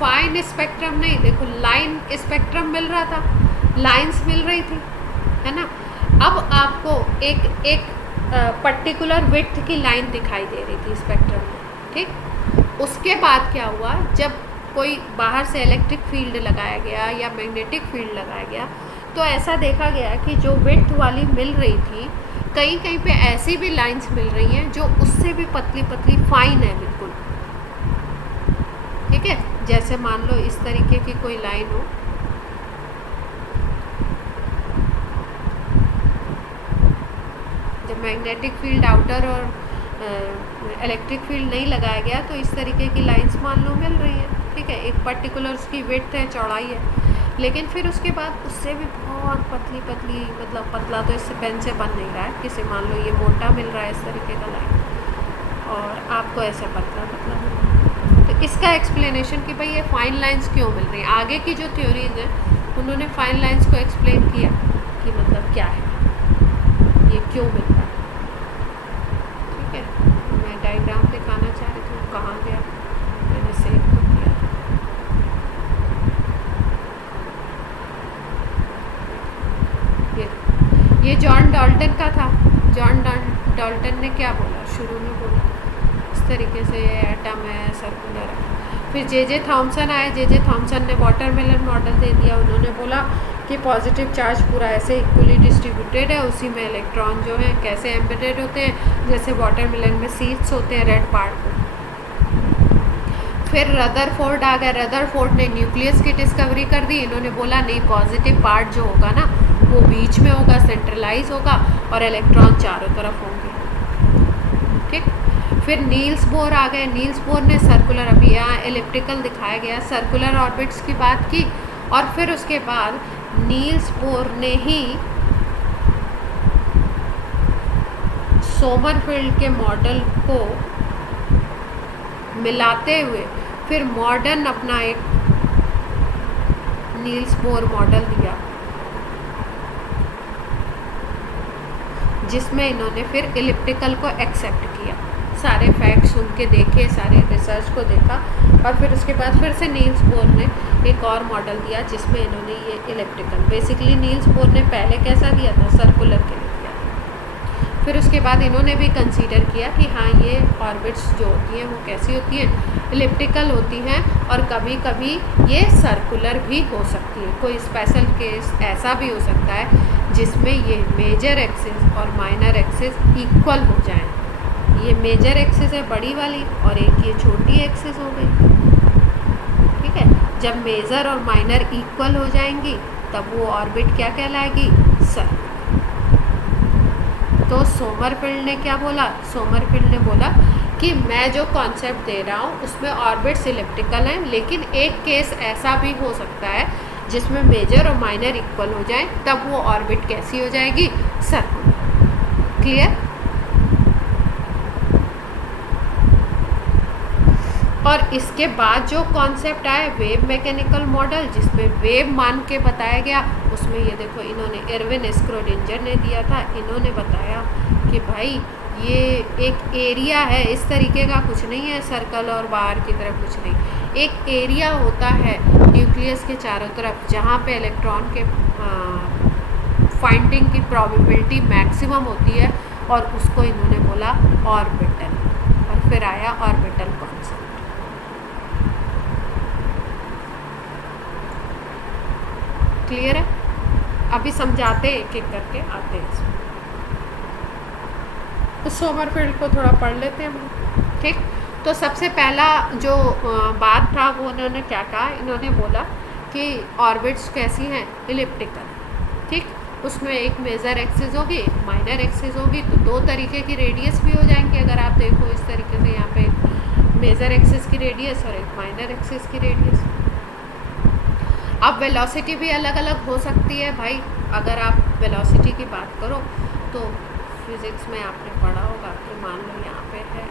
फाइन स्पेक्ट्रम नहीं, देखो लाइन स्पेक्ट्रम मिल रहा था, लाइंस मिल रही थी, है ना। अब आपको एक पर्टिकुलर विड्थ की लाइन दिखाई दे रही थी स्पेक्ट्रम में, ठीक। उसके बाद क्या हुआ, जब कोई बाहर से इलेक्ट्रिक फील्ड लगाया गया या मैग्नेटिक फील्ड लगाया गया, तो ऐसा देखा गया कि जो विड्थ वाली मिल रही थी, कहीं कहीं पे ऐसी भी लाइंस मिल रही हैं जो उससे भी पतली पतली फाइन है बिल्कुल, ठीक है। जैसे मान लो इस तरीके की कोई लाइन हो, जब मैग्नेटिक फील्ड आउटर और इलेक्ट्रिक फील्ड नहीं लगाया गया तो इस तरीके की लाइंस मान लो मिल रही हैं, ठीक है। एक पर्टिकुलर उसकी विड्थ है, चौड़ाई है, लेकिन फिर उसके बाद उससे भी बहुत पतली पतली, मतलब पतला तो इससे पेन से बन नहीं रहा है, किसी मान लो ये मोटा मिल रहा है इस तरीके का लाइन, और आपको ऐसे पतला पतला मिल रहा है। तो इसका एक्सप्लेनेशन कि भाई ये फाइन लाइंस क्यों मिल रही हैं, आगे की जो थ्योरीज हैं उन्होंने फाइन लाइंस को एक्सप्लेन किया कि मतलब क्या है, ये क्यों मिल रहा है, ठीक है। मैं डायग्राम दिखाना चाह रही थी, कहाँ गया, मैंने सेव तो किया। ये जॉन डाल्टन का था। जॉन डाल्टन ने क्या बोला, शुरू में बोला इस तरीके से ये एटम है, सर्कुलर है। फिर जे थॉमसन आए, जे थॉमसन ने वाटरमेलन मॉडल दे दिया। उन्होंने बोला कि पॉजिटिव चार्ज पूरा ऐसे इक्वली डिस्ट्रीब्यूटेड है, उसी में इलेक्ट्रॉन जो है कैसे एम्बेडेड होते हैं, जैसे वाटरमेलन में सीड्स होते हैं रेड पार्ट को। फिर रदरफोर्ड आ गया, रदरफोर्ड ने न्यूक्लियस की डिस्कवरी कर दी। इन्होंने बोला नहीं, पॉजिटिव पार्ट जो होगा ना वो बीच में होगा, सेंट्रलाइज होगा, और इलेक्ट्रॉन चारों तरफ होंगे, ठीक। फिर नील्स बोर आ गए। नील्स बोर ने सर्कुलर, अभी यहाँ एलिप्टिकल दिखाया गया, सर्कुलर ऑर्बिट्स की बात की। और फिर उसके बाद नील्स बोर ने ही सोमरफेल्ड के मॉडल को मिलाते हुए फिर मॉडर्न अपना एक नील्स बोर मॉडल दिया, जिसमें इन्होंने फिर इलिप्टिकल को एक्सेप्ट किया, सारे फैक्ट्स उनके देखे, सारे रिसर्च को देखा, और फिर उसके बाद फिर से नील्स बोर ने एक और मॉडल दिया जिसमें इन्होंने ये इलिप्टिकल, बेसिकली नील्स बोर ने पहले कैसा दिया था, सर्कुलर के लिए दिया था। फिर उसके बाद इन्होंने भी कंसीडर किया कि हाँ ये ऑर्बिट्स जो होती हैं वो कैसी होती हैं, इलिप्टिकल होती हैं, और कभी कभी ये सर्कुलर भी हो सकती है। कोई स्पेशल केस ऐसा भी हो सकता है जिसमें ये मेजर एक्सिस और माइनर एक्सिस इक्वल हो जाएं। ये मेजर एक्सिस है बड़ी वाली, और एक ये छोटी एक्सिस हो गई, ठीक है। जब मेजर और माइनर इक्वल हो जाएंगी तब वो ऑर्बिट क्या कहलाएगी, सर्कुलर। तो सोमरफेल्ड ने क्या बोला, सोमरफेल्ड ने बोला कि मैं जो कॉन्सेप्ट दे रहा हूँ उसमें ऑर्बिट्स इलिप्टिकल हैं, लेकिन एक केस ऐसा भी हो सकता है जिसमें मेजर और माइनर इक्वल हो जाए, तब वो ऑर्बिट कैसी हो जाएगी, सर्कुलर। क्लियर। और इसके बाद जो कॉन्सेप्ट आया वेव मैकेनिकल मॉडल, जिसमें वेव मान के बताया गया, उसमें ये देखो इन्होंने एरविन स्क्रोडिंजर ने दिया था, इन्होंने बताया कि भाई ये एक एरिया है, इस तरीके का कुछ नहीं है सर्कल और बाहर की तरफ कुछ नहीं, एक एरिया होता है न्यूक्लियस के चारों तरफ जहाँ पे इलेक्ट्रॉन के फाइंडिंग की प्रोबेबिलिटी मैक्सिमम होती है, और उसको इन्होंने बोला ऑर्बिटल, और फिर आया ऑर्बिटल कॉन्सेप्ट। क्लियर है? अभी समझाते एक एक करके आते हैं इसमें। तो सोमरफेल्ड को थोड़ा पढ़ लेते हैं हम, ठीक। तो सबसे पहला जो बात था वो उन्होंने क्या कहा, इन्होंने बोला कि ऑर्बिट्स कैसी हैं, इलिप्टिकल, ठीक। उसमें एक मेजर एक्सिस होगी, एक माइनर एक्सिस होगी, तो दो तरीके की रेडियस भी हो जाएंगी। अगर आप देखो इस तरीके से, यहाँ पे मेजर एक्सिस की रेडियस और एक माइनर एक्सिस की रेडियस। अब वेलोसिटी भी अलग अलग हो सकती है भाई। अगर आप वेलोसिटी की बात करो तो फिज़िक्स में आपने पढ़ा होगा कि मान लो यहाँ पे है,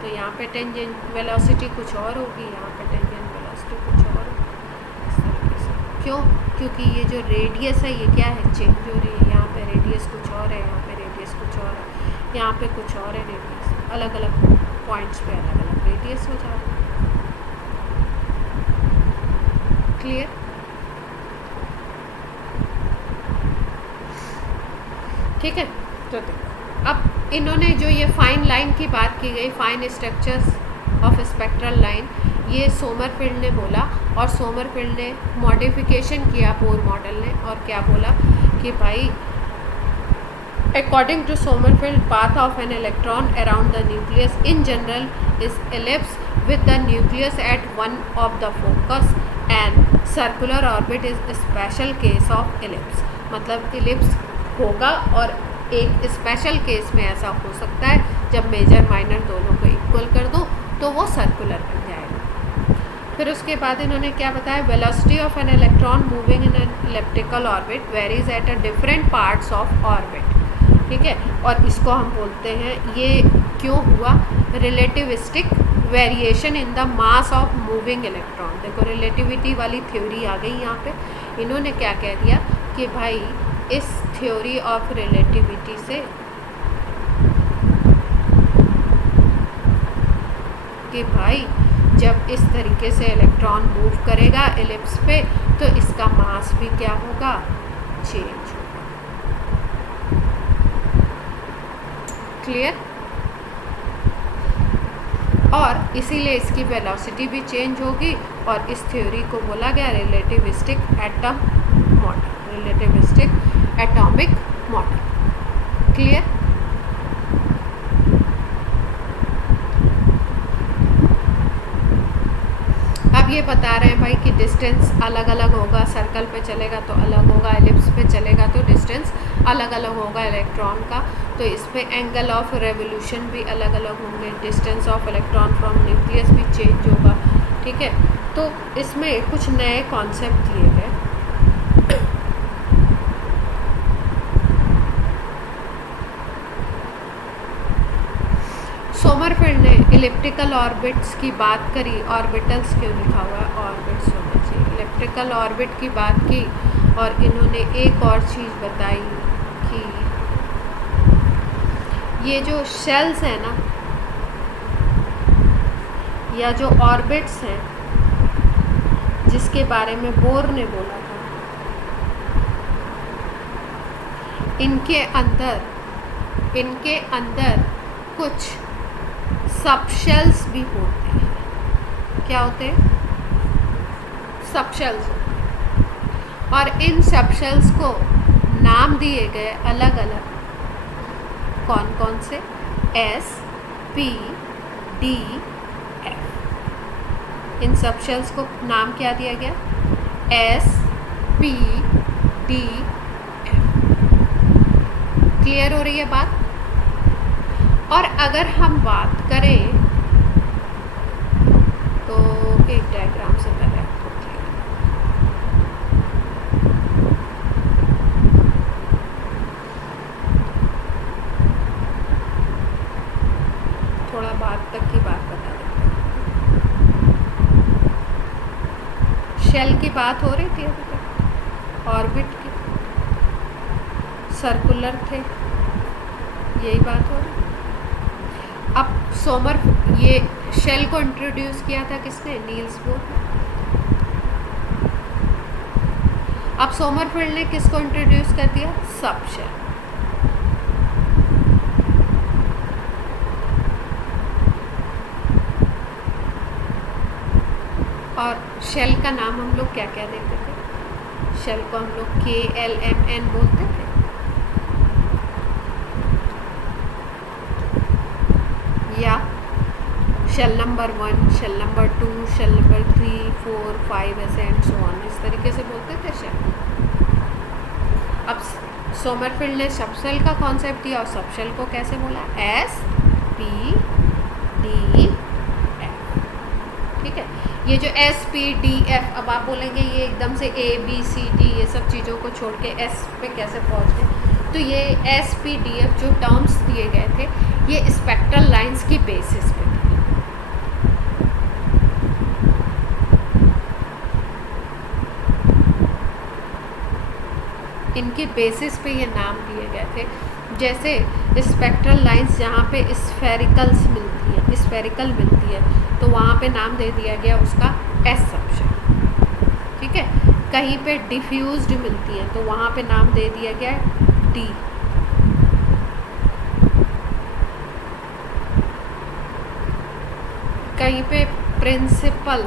तो यहाँ पे टेंजेंट वेलोसिटी कुछ और होगी, यहाँ पे टेंजेंट वेलोसिटी कुछ और होगी, इस तरीके से। क्यों? क्योंकि ये जो रेडियस है ये क्या है, चेंज हो रही है। यहाँ पे रेडियस कुछ और है, यहाँ पे रेडियस कुछ और है, यहाँ पे कुछ और है रेडियस, अलग अलग पॉइंट्स पे अलग अलग रेडियस हो जा रही है। क्लियर? ठीक है। तो अब इन्होंने जो ये फाइन लाइन की बात की गई, fine structures of spectral line, ये सोमरफेल्ड ने बोला, और सोमरफेल्ड ने मॉडिफिकेशन किया बोर मॉडल ने, और क्या बोला कि भाई according to Sommerfeld, path of an electron around the nucleus in general is ellipse with the nucleus at one of the focus, and circular orbit is a special case of ellipse। मतलब ellipse होगा, और एक special case में ऐसा हो सकता है जब मेजर माइनर दोनों को इक्वल कर दो तो वो सर्कुलर बन जाएगा। फिर उसके बाद इन्होंने क्या बताया, velocity of an electron moving in an elliptical orbit varies at a different parts of orbit, ठीक है। और इसको हम बोलते हैं, ये क्यों हुआ, relativistic variation in the mass of moving electron. देखो रिलेटिविटी वाली थ्योरी आ गई यहाँ पे। इन्होंने क्या कह दिया कि भाई इस थ्योरी ऑफ रिलेटिविटी से कि भाई जब इस तरीके से इलेक्ट्रॉन मूव करेगा एलिप्स पे तो इसका मास भी क्या होगा, चेंज होगा। क्लियर? और इसीलिए इसकी वेलोसिटी भी चेंज होगी, और इस थ्योरी को बोला गया relativistic atom model, relativistic atomic model. Clear? अब ये बता रहे हैं भाई कि डिस्टेंस अलग अलग होगा, सर्कल पे चलेगा तो अलग होगा, एलिप्स पे चलेगा तो डिस्टेंस अलग अलग होगा इलेक्ट्रॉन का, तो इस पे एंगल ऑफ रेवोल्यूशन भी अलग अलग होंगे, distance of electron from nucleus भी चेंज होगा, ठीक है। तो इसमें कुछ नए कॉन्सेप्ट दिए गए। सोमरफेल्ड ने इलिप्टिकल ऑर्बिट्स की बात करी, ऑर्बिटल्स क्यों लिखा हुआ है, ऑर्बिट्स होना चाहिए, इलिप्टिकल ऑर्बिट की बात की, और इन्होंने एक और चीज़ बताई कि ये जो शेल्स हैं ना, या जो ऑर्बिट्स हैं जिसके बारे में बोर ने बोला था, इनके अंदर कुछ सबशेल्स भी होते हैं। क्या होते हैं? सबशेल्स। और इन सबशेल्स को नाम दिए गए अलग अलग, कौन कौन से, S, P, D, F। इन सबशेल्स को नाम क्या दिया गया, S, P, D, F। Clear हो रही है बात? और अगर हम बात करें तो एक डायग्राम से पहले आपको थोड़ा बाद तक की बात बता देते हैं। शेल की बात हो रही थी अभी तक, ऑर्बिट की, सर्कुलर थे, यही बात हो रही। अब सोमर, ये शेल को इंट्रोड्यूस किया था किसने? नील्स बोर ने। अब सोमरफेल्ड ने किसको इंट्रोड्यूस कर दिया? सब शेल। और शेल का नाम हम लोग क्या क्या देते थे? शेल को हम लोग KLMN बोलते थे, या shell number 1, shell number 2, shell number 3, 4, 5 ऐसे एंड सो ऑन, इस तरीके से बोलते थे शेल। अब सोमरफेल्ड ने सब शेल का कॉन्सेप्ट दिया और सब शेल को कैसे बोला? SPDF। ठीक है, ये जो SPDF, अब आप बोलेंगे ये एकदम से ABCD ये सब चीज़ों को छोड़ के S पे कैसे पहुँच गए? तो ये SPDF जो टर्म्स दिए गए थे ये स्पेक्ट्रल लाइंस की बेसिस पे थे। इनके बेसिस पे ये नाम दिए गए थे। जैसे स्पेक्ट्रल लाइंस जहाँ पे स्फेरिकल्स मिलती है, स्फेरिकल मिलती है, तो वहाँ पे नाम दे दिया गया उसका S सबशेल। ठीक है, कहीं पे डिफ्यूज्ड मिलती है तो वहाँ पे नाम दे दिया गया D। कहीं पे प्रिंसिपल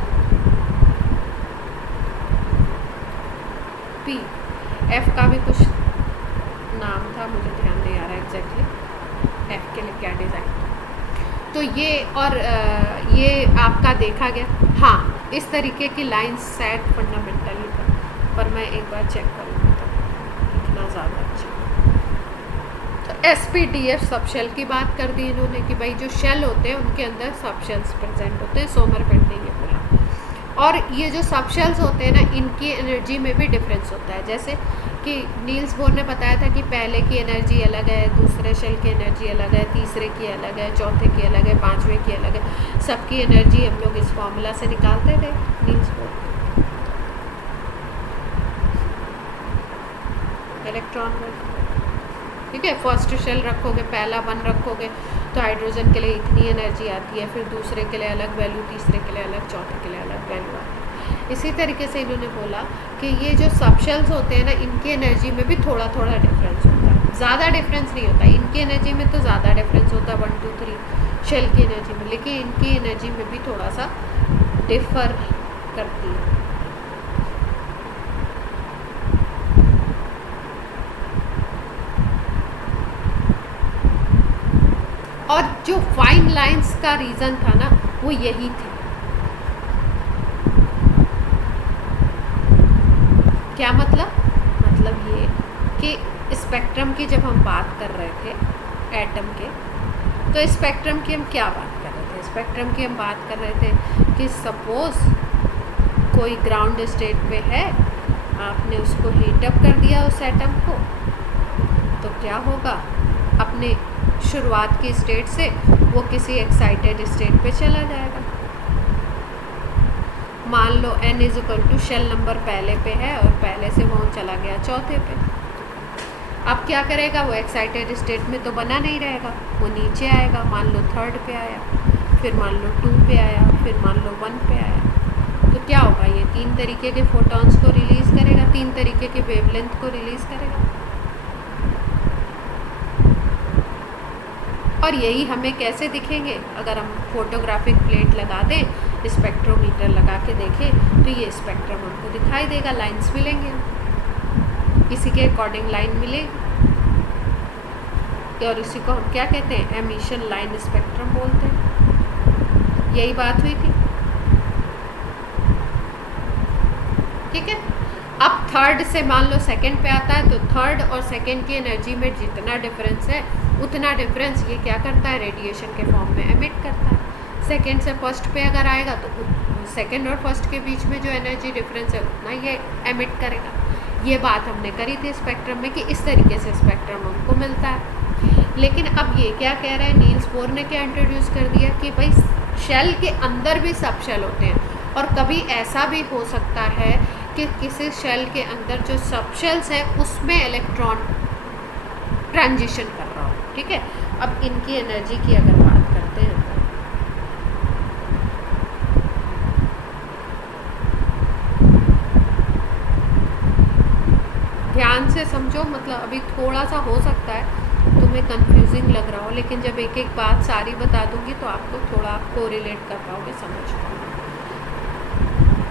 P। F का भी कुछ नाम था, मुझे ध्यान नहीं आ रहा एग्जैक्टली F के लिए क्या डिज़ाइन। तो ये और ये आपका देखा गया। हाँ, इस तरीके की लाइंस शायद फंडामेंटली था, पर मैं एक बार चेक करूँगी तो इतना ज़्यादा अच्छा। तो SPDF सब शेल की बात कर दी इन्होंने कि भाई जो शेल होते हैं उनके अंदर सब शेल्स प्रेजेंट होते हैं, सोमरफेल्ड ने ये बोला। और ये जो सब शेल्स होते हैं ना, इनकी एनर्जी में भी डिफरेंस होता है। जैसे कि नील्स बोर ने बताया था कि पहले की एनर्जी अलग है, दूसरे शेल की एनर्जी अलग है, तीसरे की अलग है, चौथे की अलग है, पांचवें की अलग है। सबकी एनर्जी हम लोग इस फॉर्मूला से निकालते थे नील्स बोर। इलेक्ट्रॉन वोल्ट, ठीक है, फर्स्ट शेल रखोगे, पहला 1 रखोगे तो हाइड्रोजन के लिए इतनी एनर्जी आती है, फिर दूसरे के लिए अलग वैल्यू, तीसरे के लिए अलग, चौथे के लिए अलग वैल्यू आती है। इसी तरीके से इन्होंने बोला कि ये जो सब शेल्स होते हैं ना, इनकी एनर्जी में भी थोड़ा थोड़ा डिफरेंस होता है, ज़्यादा डिफरेंस नहीं होता। इनकी एनर्जी में तो ज़्यादा डिफरेंस होता है 1, 2, 3 शेल की एनर्जी में, लेकिन इनकी एनर्जी में भी थोड़ा सा डिफर करती है। और जो फाइन लाइंस का रीज़न था ना, वो यही थी। क्या मतलब? मतलब ये कि स्पेक्ट्रम की जब हम बात कर रहे थे एटम के, तो स्पेक्ट्रम की हम क्या बात कर रहे थे? स्पेक्ट्रम की हम बात कर रहे थे कि सपोज कोई ग्राउंड स्टेट पे है, आपने उसको हीट अप कर दिया उस एटम को, तो क्या होगा? अपने शुरुआत की स्टेट से वो किसी एक्साइटेड स्टेट पे चला जाएगा। मान लो n = शेल नंबर पहले पे है और पहले से वो चला गया चौथे पे। अब क्या करेगा? वो एक्साइटेड स्टेट में तो बना नहीं रहेगा, वो नीचे आएगा। मान लो 3rd पे आया, फिर मान लो 2 पे आया, फिर मान लो 1 पे आया, तो क्या होगा? ये 3 तरीके के फोटॉन्स को रिलीज़ करेगा, 3 तरीके के वेवलेंथ को रिलीज़ करेगा। और यही हमें कैसे दिखेंगे? अगर हम फोटोग्राफिक प्लेट लगा दें, स्पेक्ट्रोमीटर लगा के देखें, तो ये स्पेक्ट्रम हमको दिखाई देगा, लाइंस मिलेंगे, इसी के अकॉर्डिंग लाइन मिलेगी। और इसी को हम क्या कहते हैं? एमिशन लाइन स्पेक्ट्रम बोलते हैं। यही बात हुई थी, ठीक है। अब 3rd से मान लो 2nd पे आता है, तो 3rd और 2nd की एनर्जी में जितना डिफरेंस है, उतना डिफरेंस ये क्या करता है? रेडिएशन के फॉर्म में एमिट करता है। 2nd से 1st पे अगर आएगा तो 2nd और 1st के बीच में जो एनर्जी डिफरेंस है उतना ये एमिट करेगा। ये बात हमने करी थी स्पेक्ट्रम में कि इस तरीके से स्पेक्ट्रम हमको मिलता है। लेकिन अब ये क्या कह रहे हैं, नील्स बोर ने क्या इंट्रोड्यूस कर दिया कि भाई शेल के अंदर भी सब शेल होते हैं, और कभी ऐसा भी हो सकता है कि किसी शेल के अंदर जो सब शेल्स है उसमें इलेक्ट्रॉन ट्रांजिशन कर रहा हो। ठीक है, अब इनकी एनर्जी की अगर बात करते हैं तो ध्यान से समझो, मतलब अभी थोड़ा सा हो सकता है तुम्हें कंफ्यूजिंग लग रहा हो, लेकिन जब एक एक बात सारी बता दूंगी तो आपको थोड़ा कोरिलेट कर पाओगे, समझ पाओगे।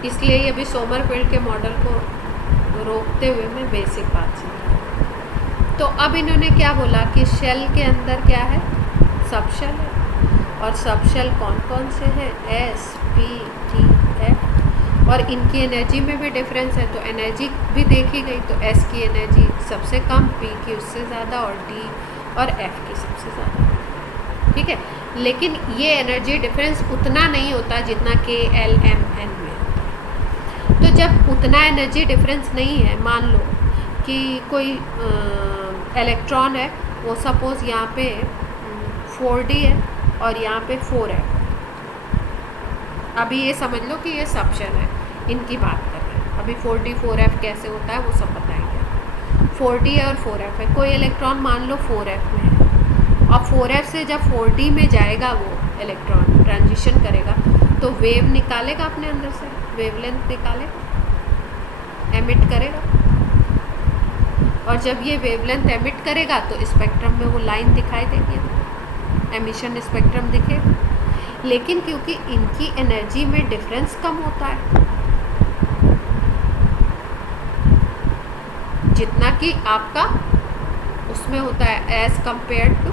इसलिए ये अभी सोमरफेल्ड के मॉडल को रोकते हुए मैं बेसिक बात समझा। तो अब इन्होंने क्या बोला कि शेल के अंदर क्या है, सब शेल है, और सब शेल कौन कौन से हैं, एस, पी, टी, एफ, और इनकी एनर्जी में भी डिफरेंस है। तो एनर्जी भी देखी गई तो एस की एनर्जी सबसे कम, पी की उससे ज़्यादा, और डी और एफ की सबसे ज़्यादा। ठीक है, लेकिन ये एनर्जी डिफरेंस उतना नहीं होता जितना के एल एम एन में होता है। तो जब उतना एनर्जी डिफरेंस नहीं है, मान लो कि कोई इलेक्ट्रॉन है, वो सपोज़ यहाँ पे 4d है और यहाँ पे 4f। अभी ये समझ लो कि ये सब शेल है, इनकी बात कर रहे हैं। अभी 4d 4f कैसे होता है वो सब बताएंगे। 4d है और 4f है, कोई इलेक्ट्रॉन मान लो 4f में है, और 4f से जब 4d में जाएगा वो इलेक्ट्रॉन ट्रांजिशन करेगा तो वेव निकालेगा अपने अंदर से, वेवलेंथ निकालेगा, एमिट करेगा, और जब ये वेवलेंथ एमिट करेगा तो स्पेक्ट्रम में वो लाइन दिखाई देगी, एमिशन स्पेक्ट्रम दिखेगा। लेकिन क्योंकि इनकी एनर्जी में डिफरेंस कम होता है, जितना कि आपका उसमें होता है as compare to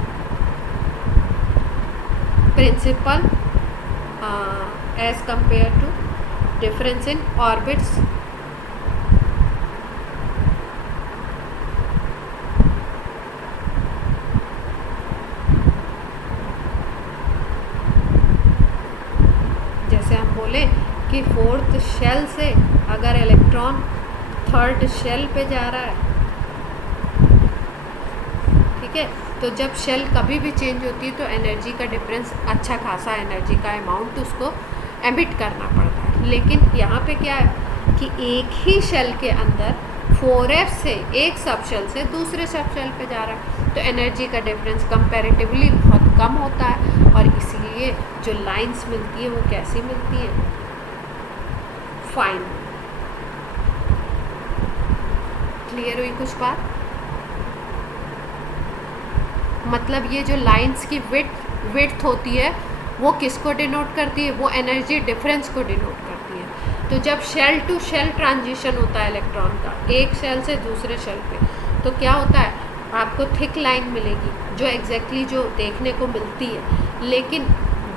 principal, as compare to difference in orbits, जैसे हम बोले कि फोर्थ शेल से अगर इलेक्ट्रॉन थर्ड शेल पे जा रहा है, ठीक है, तो जब शेल कभी भी चेंज होती है तो एनर्जी का डिफरेंस अच्छा खासा, एनर्जी का अमाउंट उसको एमिट करना पड़ता है। लेकिन यहाँ पे क्या है कि एक ही शेल के अंदर 4f से एक सब शेल से दूसरे सब शेल पे जा रहा है, तो एनर्जी का डिफरेंस कंपैरेटिवली बहुत कम होता है, और इसीलिए जो लाइंस मिलती है वो कैसी मिलती है, फाइन। क्लियर हुई कुछ बात? मतलब ये जो लाइंस की विड्थ होती है वो किसको डिनोट करती है, वो एनर्जी डिफरेंस को डिनोट करती है। तो जब शेल टू शेल ट्रांजिशन होता है इलेक्ट्रॉन का, एक शेल से दूसरे शेल पे, तो क्या होता है, आपको थिक लाइन मिलेगी जो एग्जैक्टली जो देखने को मिलती है। लेकिन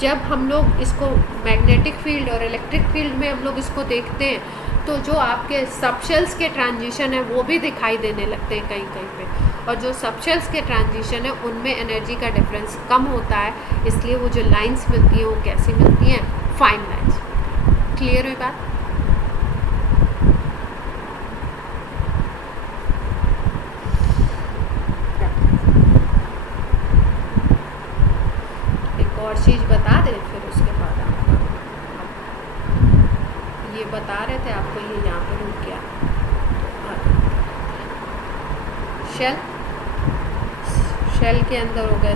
जब हम लोग इसको मैग्नेटिक फील्ड और इलेक्ट्रिक फील्ड में हम लोग इसको देखते हैं तो जो आपके सबशेल्स के ट्रांजिशन है वो भी दिखाई देने लगते हैं कहीं कहीं पे, और जो सबशेल्स के ट्रांजिशन है उनमें एनर्जी का डिफरेंस कम होता है, इसलिए वो जो लाइंस मिलती हैं वो कैसी मिलती हैं, फाइन लाइंस। क्लियर हुई बात? एक और चीज़ बता दें फिर उसके बाद आपका ये बता रहे थे आपको, ये यहाँ पे रुक गया। शेल के अंदर हो गए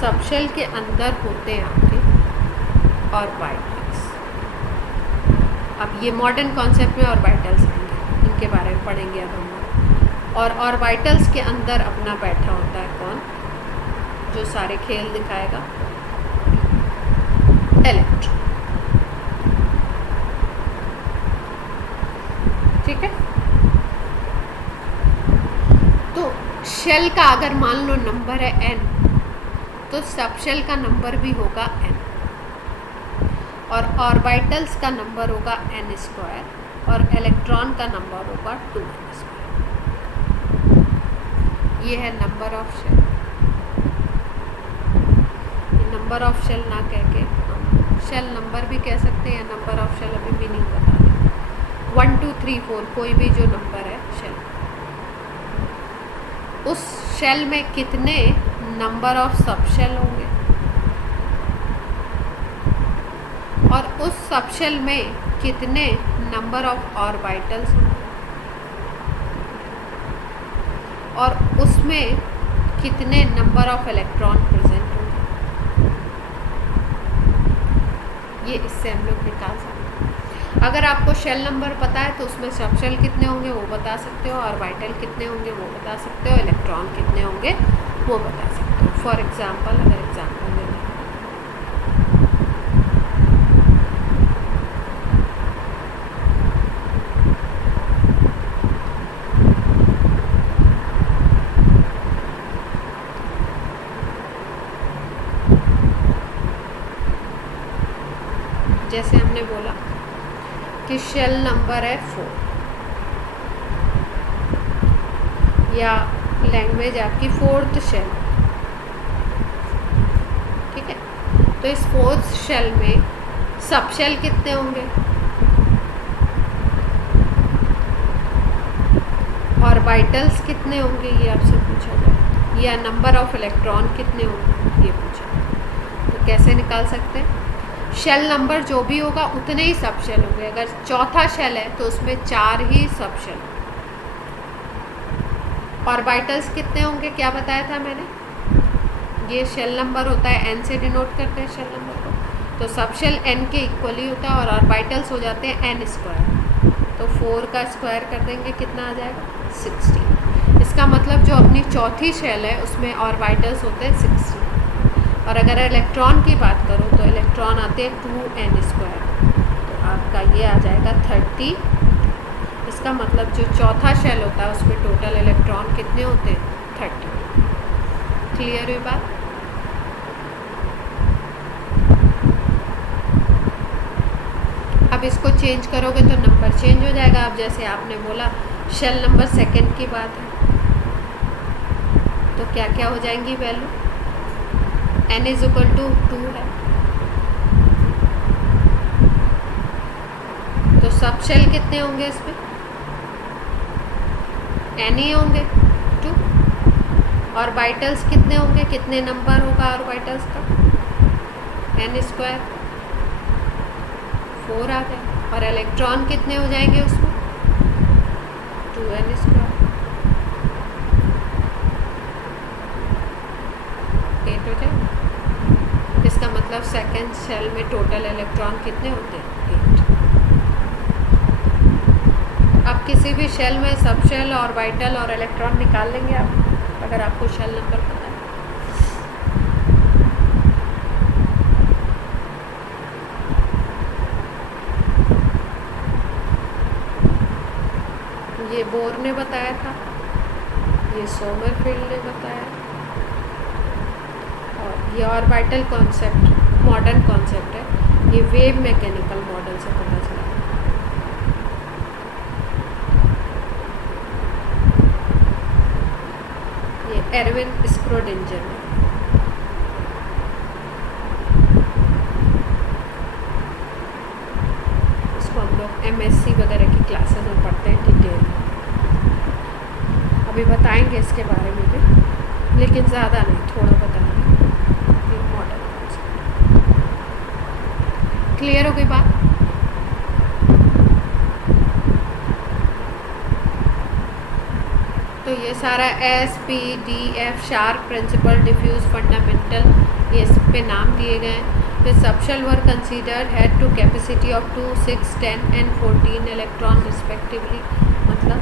सब शेल के अंदर होते हैं आपके ऑर्बिटल्स। अब ये मॉडर्न कॉन्सेप्ट में ऑर्बिटल्स आएंगे, इनके बारे में पढ़ेंगे अब हम लोग। और ऑर्बिटल्स के अंदर अपना बैठा होता है कौन, जो सारे खेल दिखाएगा, इलेक्ट्रॉन। ठीक है, तो शेल का अगर मान लो नंबर है n, तो सब शेल का नंबर भी होगा n, और ऑर्बिटल्स का नंबर होगा n², और इलेक्ट्रॉन का नंबर होगा 2n²। ये है number of shell. Number of shell ना कह के हम शेल नंबर भी कह सकते हैं, नंबर ऑफ शेल अभी भी नहीं बता रहे। 1 2 3 4 कोई भी जो नंबर है शेल, उस शेल में कितने नंबर ऑफ सब शेल होंगे, और उस सबशेल में कितने नंबर ऑफ ऑर्बिटल्स होंगे और उसमें कितने नंबर ऑफ इलेक्ट्रॉन प्रेजेंट होंगे, ये इससे हम लोग निकाल सकते हैं। अगर आपको शेल नंबर पता है तो उसमें सबशेल कितने होंगे वो बता सकते हो, ऑर्बिटल कितने होंगे वो बता सकते हो, इलेक्ट्रॉन कितने होंगे वो बता सकते हो। फॉर एग्जांपल अगर एग्जांपल लें जैसे हमने बोला कि शेल नंबर है 4 या लैंग्वेज आपकी 4th शेल, ठीक है। तो इस 4th शेल में सब शेल कितने होंगे, ऑर्बिटल्स कितने होंगे ये आपसे पूछा जाए, या नंबर ऑफ इलेक्ट्रॉन कितने होंगे ये पूछा। तो कैसे निकाल सकते हैं, शेल नंबर जो भी होगा उतने ही सब शेल होंगे। अगर चौथा शेल है तो उसमें 4 ही सब शेल। ऑर्बिटल्स कितने होंगे क्या बताया था मैंने, ये शेल नंबर होता है, n से डिनोट करते हैं शेल नंबर को, तो सब शेल n के इक्वली होता है और ऑर्बिटल्स हो जाते हैं n स्क्वायर। तो 4 का स्क्वायर कर देंगे कितना आ जाएगा 60। इसका मतलब जो अपनी चौथी शेल है उसमें ऑर्बिटल्स होते हैं 60। और अगर इलेक्ट्रॉन की बात करो तो इलेक्ट्रॉन आते हैं 2n स्क्वायर, तो आपका ये आ जाएगा 30। इसका मतलब जो चौथा शेल होता है उसमें टोटल इलेक्ट्रॉन कितने होते हैं 30। क्लियर हुई बात। अब इसको चेंज करोगे तो नंबर चेंज हो जाएगा। अब जैसे आपने बोला शेल नंबर 2 की बात है तो क्या क्या हो जाएंगी वैल्यू, n = 2 है तो सब शेल कितने होंगे इसमें, n ही होंगे 2। ऑर्बिटल्स कितने होंगे, कितने नंबर होगा ऑर्बिटल्स का, n स्क्वायर 4 आ गए। और इलेक्ट्रॉन कितने हो जाएंगे उसमें 2n स्क्वायर 8 हो जाएगा। इसका मतलब सेकेंड शेल में टोटल इलेक्ट्रॉन कितने होते हैं 8। अब किसी भी शेल में सब शेल ऑर्बिटल और इलेक्ट्रॉन निकाल लेंगे आप अगर आपको शेल नंबर पता है। ये बोर ने बताया था, ये सोमरफील्ड ने बताया, और ये ऑर्बिटल कॉन्सेप्ट मॉडर्न कॉन्सेप्ट है, ये वेव मैकेनिकल मॉडल से पता चला। ये एरविन स्क्रोडिंजर ने। इसको हम लोग MSc वगैरह की क्लासेस में पढ़ते हैं डिटेल में, अभी बताएंगे इसके बारे में भी, लेकिन ज़्यादा नहीं, थोड़ा बताएंगे। मॉडल क्लियर हो गई बात। तो ये सारा SPDF sharp principal diffuse fundamental ये इस पे नाम दिए गए हैं। फिर subshell were considered had to capacity of 2, 6, 10 and 14 electron respectively. मतलब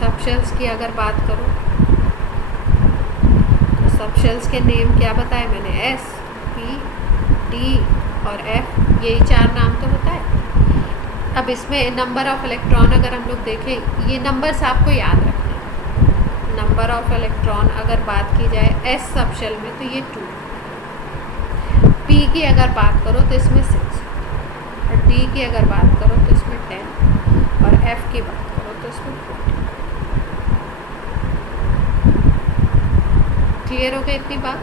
सबशेल्स की अगर बात करो तो सबशेल्स के नेम क्या बताए मैंने, S, P, D और F, यही 4 नाम तो बताए। अब इसमें नंबर ऑफ इलेक्ट्रॉन अगर हम लोग देखें, ये नंबर्स आपको याद रखना है। नंबर ऑफ इलेक्ट्रॉन अगर बात की जाए S सबशेल में तो ये 2, P की अगर बात करो तो इसमें 6, और D की अगर बात करो तो इसमें 10, और F की बात करो तो इसमें 14। क्लियर हो गई इतनी बात।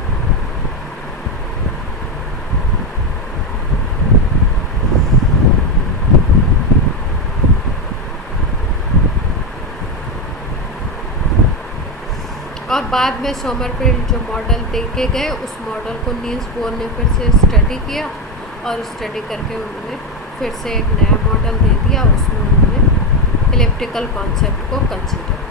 और बाद में सोमरफेल्ड जो मॉडल दे के गए उस मॉडल को नील्स बोर ने फिर से स्टडी किया और स्टडी करके उन्होंने फिर से एक नया मॉडल दे दिया। उसमें उन्होंने इलिप्टिकल कॉन्सेप्ट को कंसीडर किया।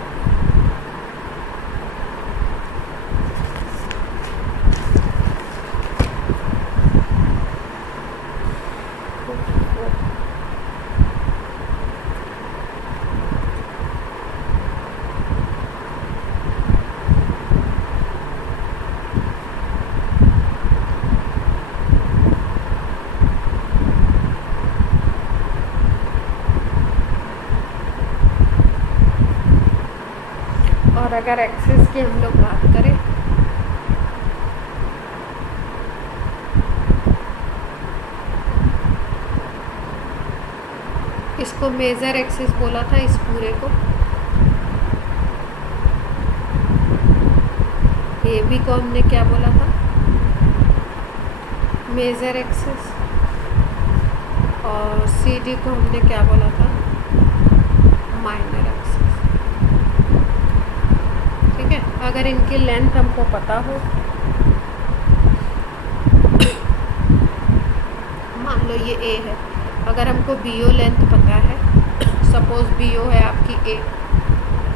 और अगर एक्सिस की हम लोग बात करें इसको मेजर एक्सिस बोला था इस पूरे को। ए बी को हमने क्या बोला था? Major axis. और सी डी को हमने क्या बोला था? Minor axis. ठीक है, अगर इनकी लेंथ हमको पता हो, मान लो ये ए है, अगर हमको बी ओ लेंथ पता है, सपोज बी ओ है आपकी ए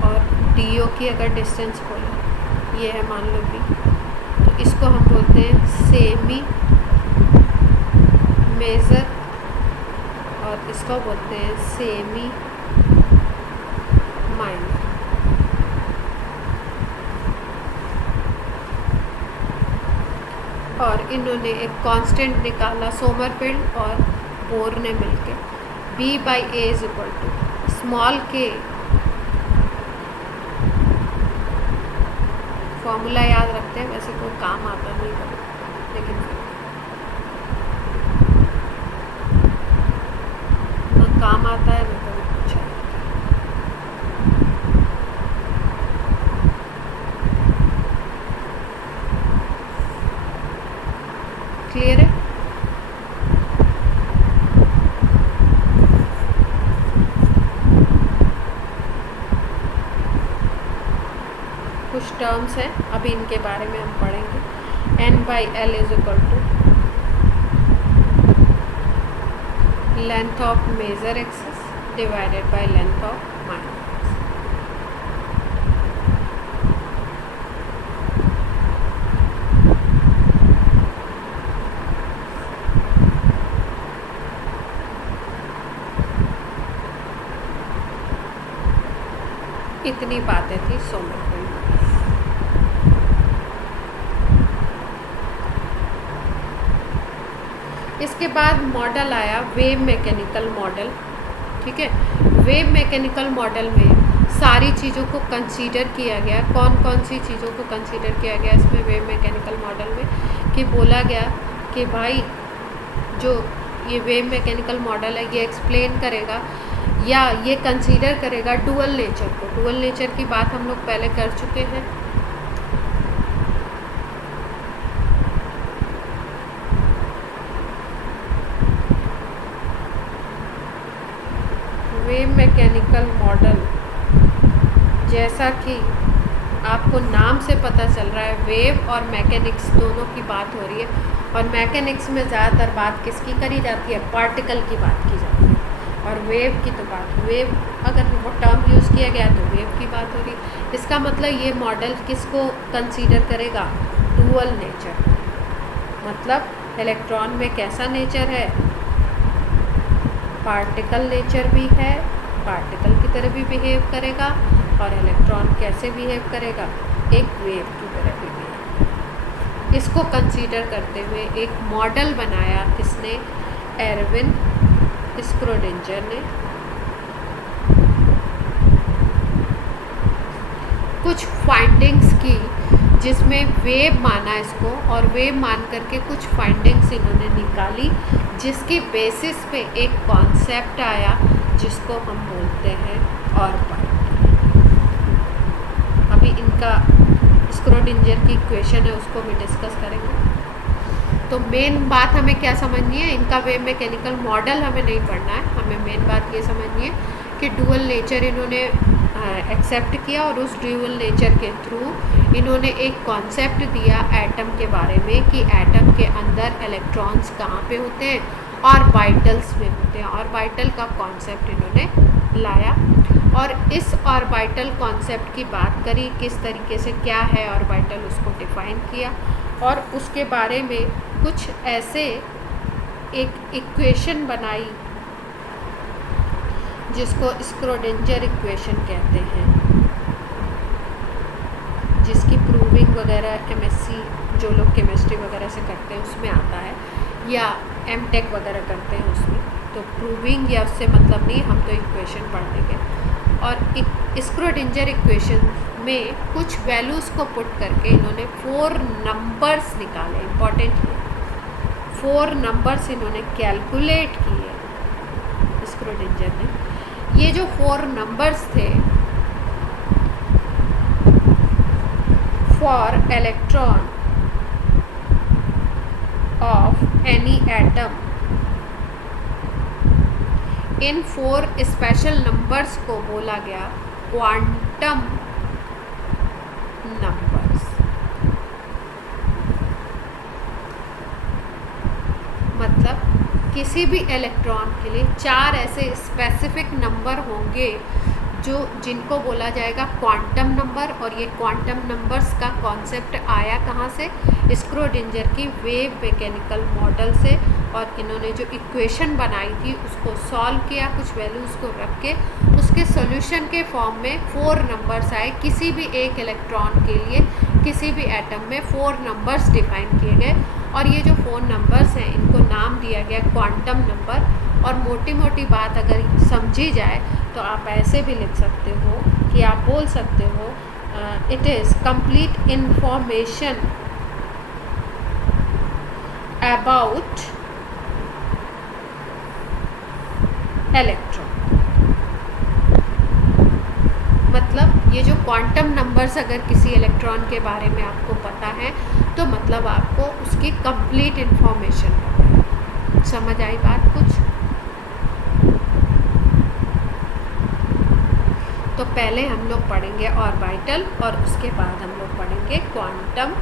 और डी ओ की अगर डिस्टेंस बोले ये है मान लो बी, तो इसको हम बोलते हैं सेमी मेजर और इसको बोलते हैं सेमी माइनर। और इन्होंने एक कांस्टेंट निकाला सोमरफेल्ड और बोर ने मिलके, b by A is equal to small K. Formula याद रखते हैं, वैसे कोई काम आता नहीं कभी, लेकिन ना काम आता है ना कभी कुछ है। क्लियर है? कुछ टर्म्स हैं, अभी इनके बारे में हम पढ़ेंगे। n by L is equal to length of major axis divided by length of minor axis. इतनी बातें थी सोमरफेल्ड। इसके बाद मॉडल आया वेव मैकेनिकल मॉडल। ठीक है, वेव मैकेनिकल मॉडल में सारी चीज़ों को कंसीडर किया गया। कौन कौन सी चीज़ों को कंसीडर किया गया इसमें वेव मैकेनिकल मॉडल में? कि बोला गया कि भाई जो ये वेव मैकेनिकल मॉडल है ये एक्सप्लेन करेगा या ये कंसीडर करेगा डुअल नेचर को। डुअल नेचर की बात हम लोग पहले कर चुके हैं। वेव मैकेनिकल मॉडल, जैसा कि आपको नाम से पता चल रहा है, वेव और मैकेनिक्स दोनों की बात हो रही है। और मैकेनिक्स में ज़्यादातर बात किसकी करी जाती है? पार्टिकल की बात की जाती है। और वेव की तो बात, वेव अगर वो टर्म यूज़ किया गया तो वेव की बात हो रही है। इसका मतलब ये मॉडल किसको कंसीडर करेगा? Dual nature. मतलब इलेक्ट्रॉन में कैसा नेचर है? पार्टिकल नेचर भी है, पार्टिकल की तरह भी बिहेव करेगा। और इलेक्ट्रॉन कैसे बिहेव करेगा? एक वेव की तरह भी बिहेव। इसको कंसीडर करते हुए एक मॉडल बनाया किसने? एरविन स्क्रोडिंजर ने। कुछ फाइंडिंग्स की जिसमें वेव माना इसको, और वेव मान करके कुछ फाइंडिंग्स इन्होंने निकाली, जिसके बेसिस पे एक कॉन्सेप्ट आया जिसको हम बोलते हैं ऑर्बिट। अभी इनका स्क्रोडिंजर की इक्वेशन है उसको भी डिस्कस करेंगे। तो मेन बात हमें क्या समझनी है? इनका वेव मैकेनिकल मॉडल हमें नहीं पढ़ना है, हमें मेन बात ये समझनी है कि डुअल नेचर इन्होंने एक्सेप्ट किया और उस ड्यूअल नेचर के थ्रू इन्होंने एक कॉन्सेप्ट दिया एटम के बारे में कि एटम के अंदर इलेक्ट्रॉन्स कहाँ पे होते हैं, ऑर्बिटल्स में होते हैं। ऑर्बिटल का कॉन्सेप्ट इन्होंने लाया और इस ऑर्बिटल कॉन्सेप्ट की बात करी, किस तरीके से क्या है ऑर्बिटल उसको डिफाइन किया और उसके बारे में कुछ ऐसे एक इक्वेशन बनाई जिसको स्क्रोडिंजर इक्वेशन कहते हैं, जिसकी प्रूविंग वगैरह एमएससी जो लोग केमिस्ट्री वगैरह से करते हैं उसमें आता है, या एमटेक वगैरह करते हैं उसमें। तो प्रूविंग या उससे मतलब नहीं, हम तो इक्वेशन पढ़ लेंगे। और स्क्रोडिंजर इक्वेशन में कुछ वैल्यूज़ को पुट करके इन्होंने 4 नंबर्स निकाले। इम्पॉर्टेंट है, 4 नंबर्स इन्होंने कैलकुलेट किए स्क्रोडिंजर ने। ये जो 4 नंबर्स थे for electron of any atom, in 4 special numbers को बोला गया क्वांटम नंबर्स। मतलब किसी भी इलेक्ट्रॉन के लिए 4 ऐसे स्पेसिफिक नंबर होंगे जो जिनको बोला जाएगा क्वांटम नंबर। और ये क्वांटम नंबर्स का कॉन्सेप्ट आया कहाँ से? स्क्रोडिंजर की वेव मैकेनिकल मॉडल से। और इन्होंने जो इक्वेशन बनाई थी उसको सॉल्व किया, कुछ वैल्यूज़ को रख के उसके सॉल्यूशन के फॉर्म में 4 नंबर्स आए। किसी भी एक इलेक्ट्रॉन के लिए किसी भी एटम में 4 नंबर्स डिफाइन किए गए और ये जो 4 नंबर्स हैं इनको नाम दिया गया क्वांटम नंबर। और मोटी मोटी बात अगर समझी जाए तो आप ऐसे भी लिख सकते हो कि आप बोल सकते हो it is complete information about electron. मतलब ये जो क्वांटम नंबर्स अगर किसी इलेक्ट्रॉन के बारे में आपको पता है तो मतलब आपको उसकी कंप्लीट इंफॉर्मेशन पता है। समझ आई बात कुछ? तो पहले हम लोग पढ़ेंगे ऑर्बिटल और उसके बाद हम लोग पढ़ेंगे क्वांटम।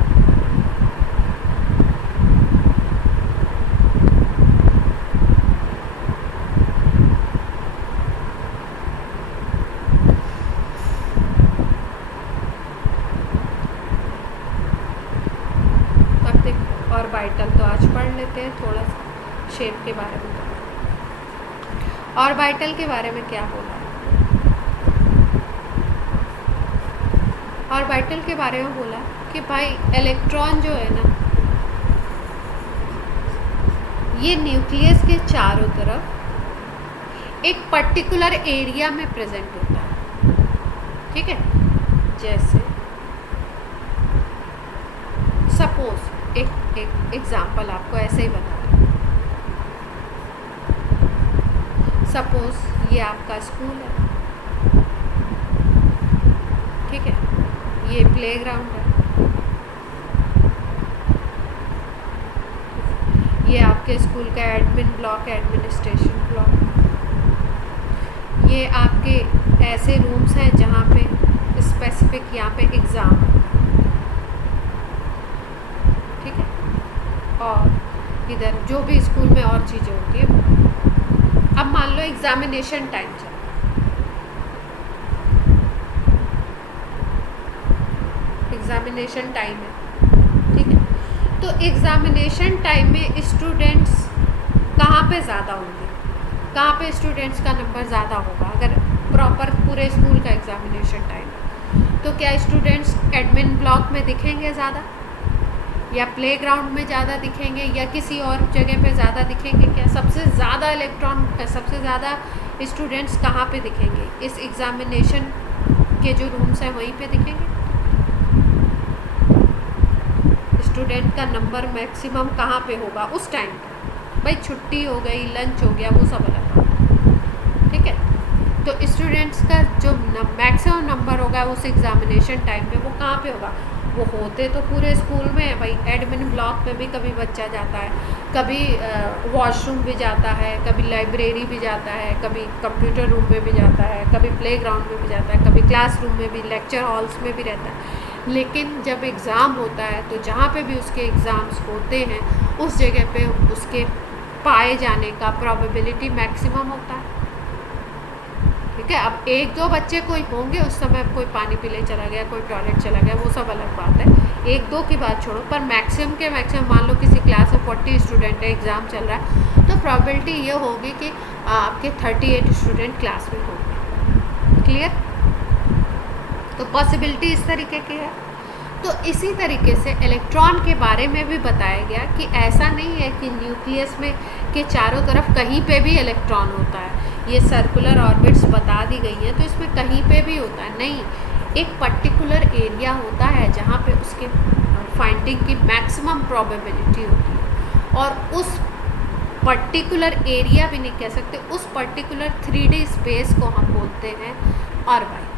अब देखो ऑर्बिटल तो आज पढ़ लेते हैं, थोड़ा सा शेप के बारे में। ऑर्बिटल के बारे में क्या बोला? ऑर्बिटल के बारे में बोला कि भाई इलेक्ट्रॉन जो है ना ये न्यूक्लियस के चारों तरफ एक पर्टिकुलर एरिया में प्रेजेंट होता है। ठीक है, जैसे सपोज एक एग्जांपल आपको ऐसे ही बता रहा हूँ। सपोज ये आपका स्कूल है, ठीक है, ये प्लेग्राउंड है, ये आपके स्कूल का एडमिन ब्लॉक, एडमिनिस्ट्रेशन ब्लॉक, ये आपके ऐसे रूम्स हैं जहाँ पे स्पेसिफिक यहाँ पे एग्ज़ाम, ठीक है, और इधर जो भी स्कूल में और चीज़ें होती है। अब मान लो एग्ज़ामिनेशन टाइम चल, एग्ज़ामिनेशन टाइम है, ठीक है, तो एग्ज़ामिनेशन टाइम में स्टूडेंट्स कहाँ पे ज़्यादा होंगे? कहाँ पे स्टूडेंट्स का नंबर ज़्यादा होगा? अगर प्रॉपर पूरे स्कूल का एग्ज़ामिनेशन टाइम है तो क्या स्टूडेंट्स एडमिन ब्लॉक में दिखेंगे ज़्यादा, या प्लेग्राउंड में ज़्यादा दिखेंगे, या किसी और जगह पे ज़्यादा दिखेंगे? क्या सबसे ज़्यादा सबसे ज़्यादा स्टूडेंट्स कहाँ पे दिखेंगे? इस एग्ज़ामिनेशन के जो रूम्स हैं वहीं पे दिखेंगे। स्टूडेंट का नंबर मैक्सिमम कहाँ पे होगा उस टाइम पे? भाई छुट्टी हो गई, लंच हो गया, वो सब अलग बात है, ठीक है। तो स्टूडेंट्स का जो मैक्सिमम नंबर होगा उस एग्ज़ामिनेशन टाइम पे वो कहाँ पे होगा? वो होते तो पूरे स्कूल में है भाई, एडमिन ब्लॉक में भी कभी बच्चा जाता है, कभी वॉशरूम भी जाता है, कभी लाइब्रेरी भी जाता है, कभी कंप्यूटर रूम में भी जाता है, कभी प्लेग्राउंड में भी जाता है, कभी क्लासरूम में भी, लेक्चर हॉल्स में भी रहता है। लेकिन जब एग्ज़ाम होता है तो जहाँ पे भी उसके एग्ज़ाम्स होते हैं उस जगह पे उसके पाए जाने का प्रोबेबिलिटी मैक्सिमम होता है। ठीक है, अब एक दो बच्चे कोई होंगे उस समय कोई पानी पीने चला गया, कोई टॉयलेट चला गया, वो सब अलग बात है, एक दो की बात छोड़ो, पर मैक्सिमम के मैक्सिमम मान लो किसी क्लास में 40 स्टूडेंट है, एग्ज़ाम चल रहा है, तो प्रोबेबिलिटी ये होगी कि आपके 38 स्टूडेंट क्लास में होंगे। क्लियर? तो पॉसिबिलिटी इस तरीके की है। तो इसी तरीके से इलेक्ट्रॉन के बारे में भी बताया गया कि ऐसा नहीं है कि न्यूक्लियस में के चारों तरफ कहीं पे भी इलेक्ट्रॉन होता है। ये सर्कुलर ऑर्बिट्स बता दी गई है, तो इसमें कहीं पे भी होता है नहीं, एक पर्टिकुलर एरिया होता है जहाँ पे उसके फाइंडिंग की मैक्सिमम प्रोबेबिलिटी होती है, और उस पर्टिकुलर एरिया भी नहीं कह सकते, उस पर्टिकुलर 3D स्पेस को हम बोलते हैं ऑर्बिट।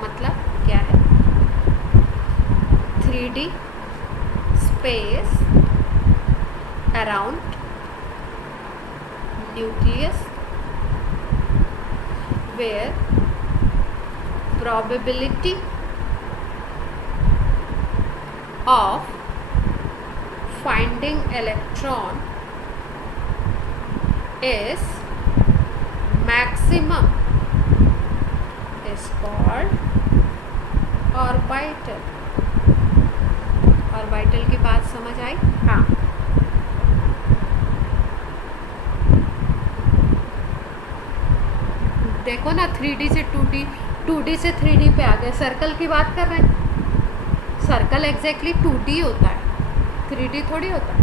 मतलब क्या है? 3D space around nucleus where probability of finding electron is maximum is called orbital। Orbital की बात समझ आई? हाँ, देखो ना 3D से 2D, 2D से 3D पे आ गए। सर्कल की बात कर रहे हैं, सर्कल एग्जैक्टली 2D होता है, 3D थोड़ी होता है।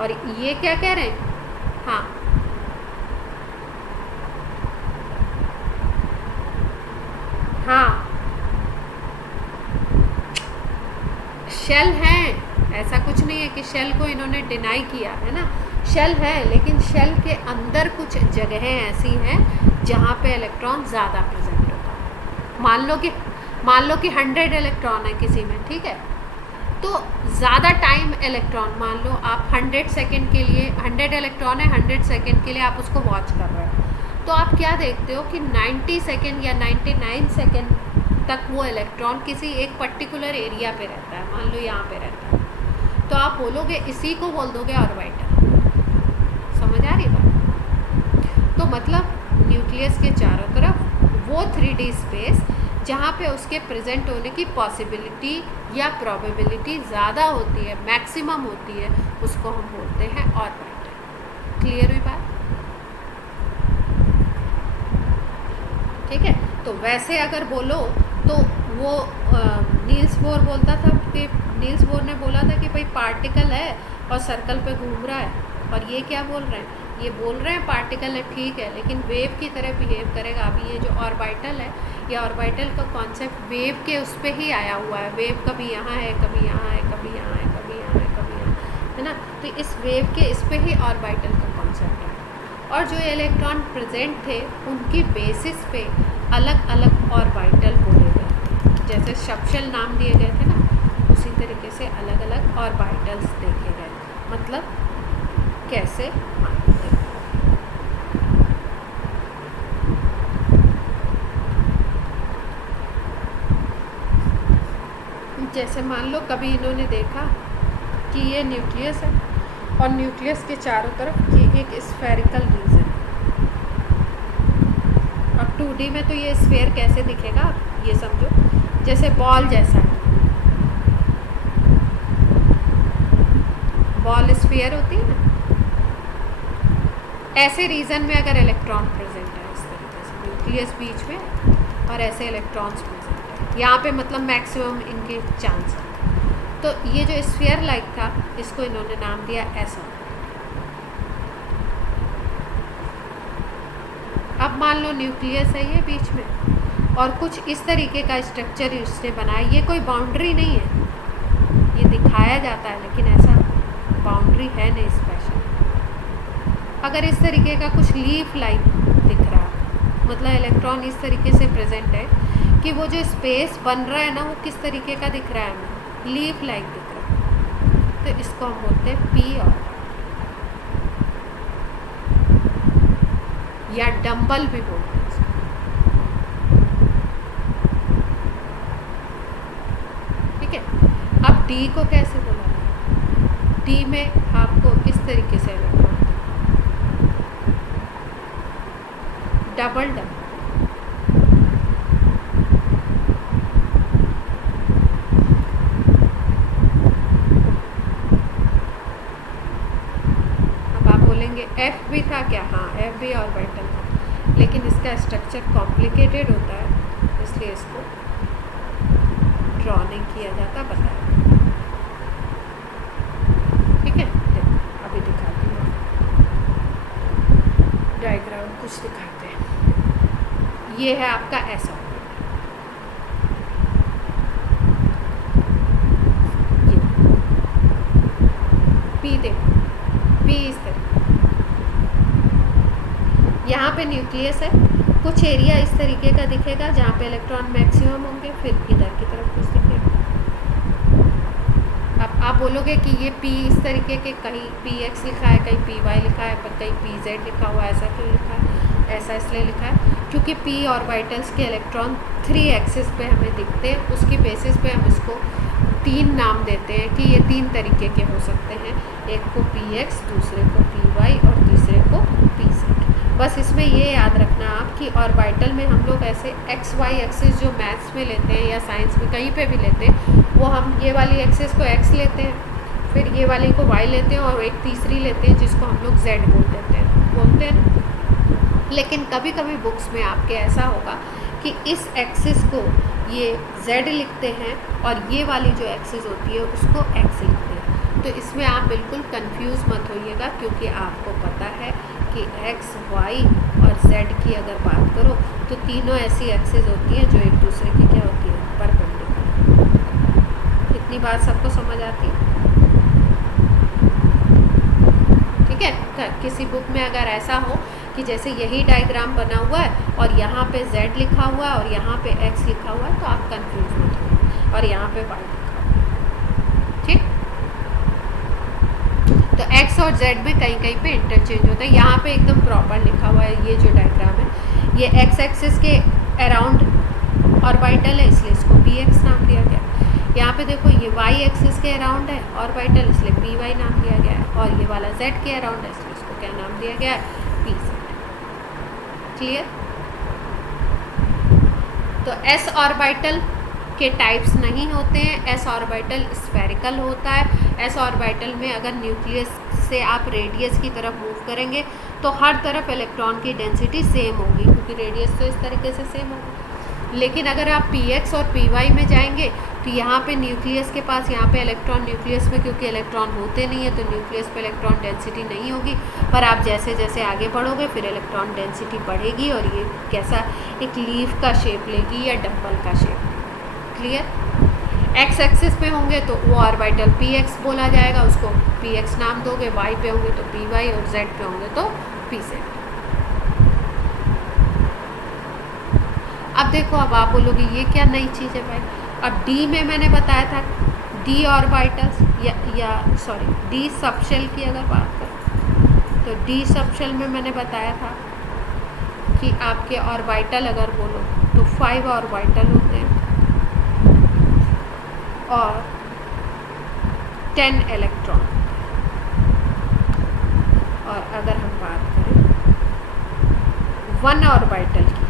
और ये क्या कह रहे हैं? हाँ, हाँ, शेल हैं, ऐसा कुछ नहीं है कि शेल को इन्होंने डिनाई किया है ना, शेल है, लेकिन शेल के अंदर कुछ जगहें ऐसी हैं जहाँ पे इलेक्ट्रॉन ज़्यादा प्रेजेंट होता है। मान लो कि 100 इलेक्ट्रॉन है किसी में, ठीक है, तो ज़्यादा टाइम इलेक्ट्रॉन, मान लो आप 100 सेकेंड के लिए, 100 इलेक्ट्रॉन है, 100 सेकेंड के लिए आप उसको वॉच कर रहे हो, तो आप क्या देखते हो कि 90 सेकेंड या 99 सेकेंड तक वो इलेक्ट्रॉन किसी एक पर्टिकुलर एरिया पे रहता है, मान लो यहाँ पे रहता है, तो आप बोलोगे, इसी को बोल दोगे ऑर्बिटल। समझ आ रही बात? तो मतलब न्यूक्लियस के चारों तरफ वो 3D स्पेस जहाँ पे उसके प्रेजेंट होने की पॉसिबिलिटी या प्रोबेबिलिटी ज़्यादा होती है, मैक्सिमम होती है, उसको हम बोलते हैं ऑर्बिटल। क्लियर हुई बात? ठीक है, तो वैसे अगर बोलो तो वो नील्स बोर बोलता था कि नील्स बोर ने बोला था कि भाई पार्टिकल है और सर्कल पे घूम रहा है, और ये क्या बोल रहे हैं? ये बोल रहे हैं पार्टिकल है, ठीक है, लेकिन वेव की तरह बिहेव करेगा। अभी ये जो ऑर्बिटल है, ये ऑर्बिटल का कॉन्सेप्ट वेव के उस पर ही आया हुआ है। वेव कभी यहाँ है, कभी यहाँ है, कभी यहाँ है, कभी यहाँ है, कभी यहाँ है ना, तो इस वेव के इस पर ही ऑर्बिटल का कॉन्सेप्ट है। और जो इलेक्ट्रॉन प्रेजेंट थे उनकी बेसिस पे अलग अलग ऑर्बिटल बोले गए, जैसे सबशेल नाम दिए गए थे ना, उसी तरीके से अलग अलग ऑर्बिटल्स देखे गए। मतलब कैसे? जैसे मान लो कभी इन्होंने देखा कि ये न्यूक्लियस है और न्यूक्लियस के चारों तरफ ये एक स्फेरिकल रीजन है। अब 2D में तो ये स्फेयर कैसे दिखेगा, ये समझो, जैसे बॉल जैसा है, बॉल स्फीयर होती है ना, ऐसे रीजन में अगर इलेक्ट्रॉन प्रेजेंट है, इस तरीके से न्यूक्लियस बीच में और ऐसे इलेक्ट्रॉन्स प्रेजेंट है यहाँ पे, मतलब मैक्सिमम इनके चांस है। तो ये जो स्फीयर लाइक था, इसको इन्होंने नाम दिया एस ऑर्बिटल। अब मान लो न्यूक्लियस है ये बीच में, और कुछ इस तरीके का स्ट्रक्चर इसने बनाया। ये कोई बाउंड्री नहीं है, ये दिखाया जाता है, लेकिन ऐसा बाउंड्री है नहीं स्पेशल। अगर इस तरीके का कुछ लीफ लाइक दिख रहा है, मतलब इलेक्ट्रॉन इस तरीके से प्रेजेंट है कि वो जो स्पेस बन रहा है ना, वो किस तरीके का दिख रहा है हमें, लीफ लाइक दिख रहा है। तो इसको हम बोलते हैं पी ऑर्बिटल या डंबल भी बोलते हैं इसको। ठीक है, अब डी को कैसे बोला जाए? डी में आपको इस तरीके से इलेक्ट्रॉन डबल डबल, एफ भी था क्या? हाँ, एफ भी ऑर्बिटल था, लेकिन इसका स्ट्रक्चर कॉम्प्लिकेटेड होता है, इसलिए इसको ड्रॉ नहीं किया जाता, बताया। ठीक है, देखो अभी दिखाती हूँ, डायग्राम कुछ दिखाते हैं। ये है आपका एस ऑर्बिटल, पी देखो, पी इस तरह, यहाँ पे न्यूक्लियस है, कुछ एरिया इस तरीके का दिखेगा जहाँ पे इलेक्ट्रॉन मैक्सिमम होंगे, फिर इधर की तरफ कुछ दिखेगा। अब आप बोलोगे कि ये पी इस तरीके के, कहीं पी एक्स लिखा है, कहीं पी वाई लिखा है, पर कहीं पी जेड लिखा हुआ है, ऐसा क्यों लिखा है? ऐसा इसलिए लिखा है क्योंकि पी ऑर्बिटल्स के इलेक्ट्रॉन 3 एक्सिस पे हमें दिखते हैं, उसकी बेसिस पे हम इसको 3 नाम देते हैं कि ये 3 तरीके के हो सकते हैं, एक को पी एक्स, दूसरे को पी वाई और तीसरे को पी जेड। बस इसमें ये याद रखना आप कि ऑर्बिटल में हम लोग ऐसे एक्स वाई एक्सिस जो मैथ्स में लेते हैं या साइंस में कहीं पे भी लेते हैं, वो हम ये वाली एक्सिस को एक्स लेते हैं, फिर ये वाली को वाई लेते हैं और एक तीसरी लेते हैं जिसको हम लोग जेड बोलते हैं। लेकिन कभी कभी बुक्स में आपके ऐसा होगा कि इस एक्सिस को ये जेड लिखते हैं और ये वाली जो एक्सिस होती है उसको एक्स लिखते हैं। तो इसमें आप बिल्कुल कंफ्यूज मत होइएगा, क्योंकि आपको पता है कि एक्स, वाई और जेड की अगर बात करो तो तीनों ऐसी एक्सिस होती हैं जो एक दूसरे की क्या होती है? परपेंडिकुलर। इतनी बात सबको समझ आती है? ठीक है, किसी बुक में अगर ऐसा हो कि जैसे यही डायग्राम बना हुआ है और यहाँ पे z लिखा हुआ है और यहाँ पे x लिखा हुआ है, तो आप कंफ्यूज मत हो, और यहाँ पे y लिखा हुआ है। ठीक, तो x और z में कहीं कहीं पे इंटरचेंज होता है। यहाँ पे एकदम प्रॉपर लिखा हुआ है, ये जो डायग्राम है ये x एक्सिस के अराउंड ऑर्बिटल है, इसलिए इसको px नाम दिया गया। यहाँ पे देखो ये y एक्सिस के अराउंड है ऑर्बिटल, इसलिए py नाम दिया गया है, और ये वाला z के अराउंड है, इसलिए इसको क्या नाम दिया गया है? pz। क्लियर? तो s ऑर्बिटल के टाइप्स नहीं होते हैं, s ऑर्बिटल स्फेरिकल होता है। s ऑर्बिटल में अगर न्यूक्लियस से आप रेडियस की तरफ मूव करेंगे तो हर तरफ इलेक्ट्रॉन की डेंसिटी सेम होगी, क्योंकि रेडियस तो इस तरीके से सेम होगी। लेकिन अगर आप px और py में जाएंगे तो यहाँ पे न्यूक्लियस के पास, यहाँ पे इलेक्ट्रॉन न्यूक्लियस में क्योंकि इलेक्ट्रॉन होते नहीं है तो न्यूक्लियस पे इलेक्ट्रॉन डेंसिटी नहीं होगी, पर आप जैसे जैसे आगे बढ़ोगे फिर इलेक्ट्रॉन डेंसिटी बढ़ेगी और ये कैसा एक लीफ का शेप लेगी या डंबल का शेप। क्लियर? एक्स एक्सिस पे होंगे तो वो ऑर्बिटल px बोला जाएगा, उसको px नाम दोगे, y पे होंगे तो py और z पे होंगे तो pz। अब देखो, अब आप बोलोगे ये क्या नई चीज़ है भाई? अब डी में मैंने बताया था डी ऑर्बिटल्स डी सबशेल की अगर बात करें तो डी सबशेल में मैंने बताया था कि आपके ऑर्बिटल अगर बोलो तो 5 ऑर्बिटल होते हैं और 10 इलेक्ट्रॉन। और अगर हम बात करें 1 ऑर्बिटल की,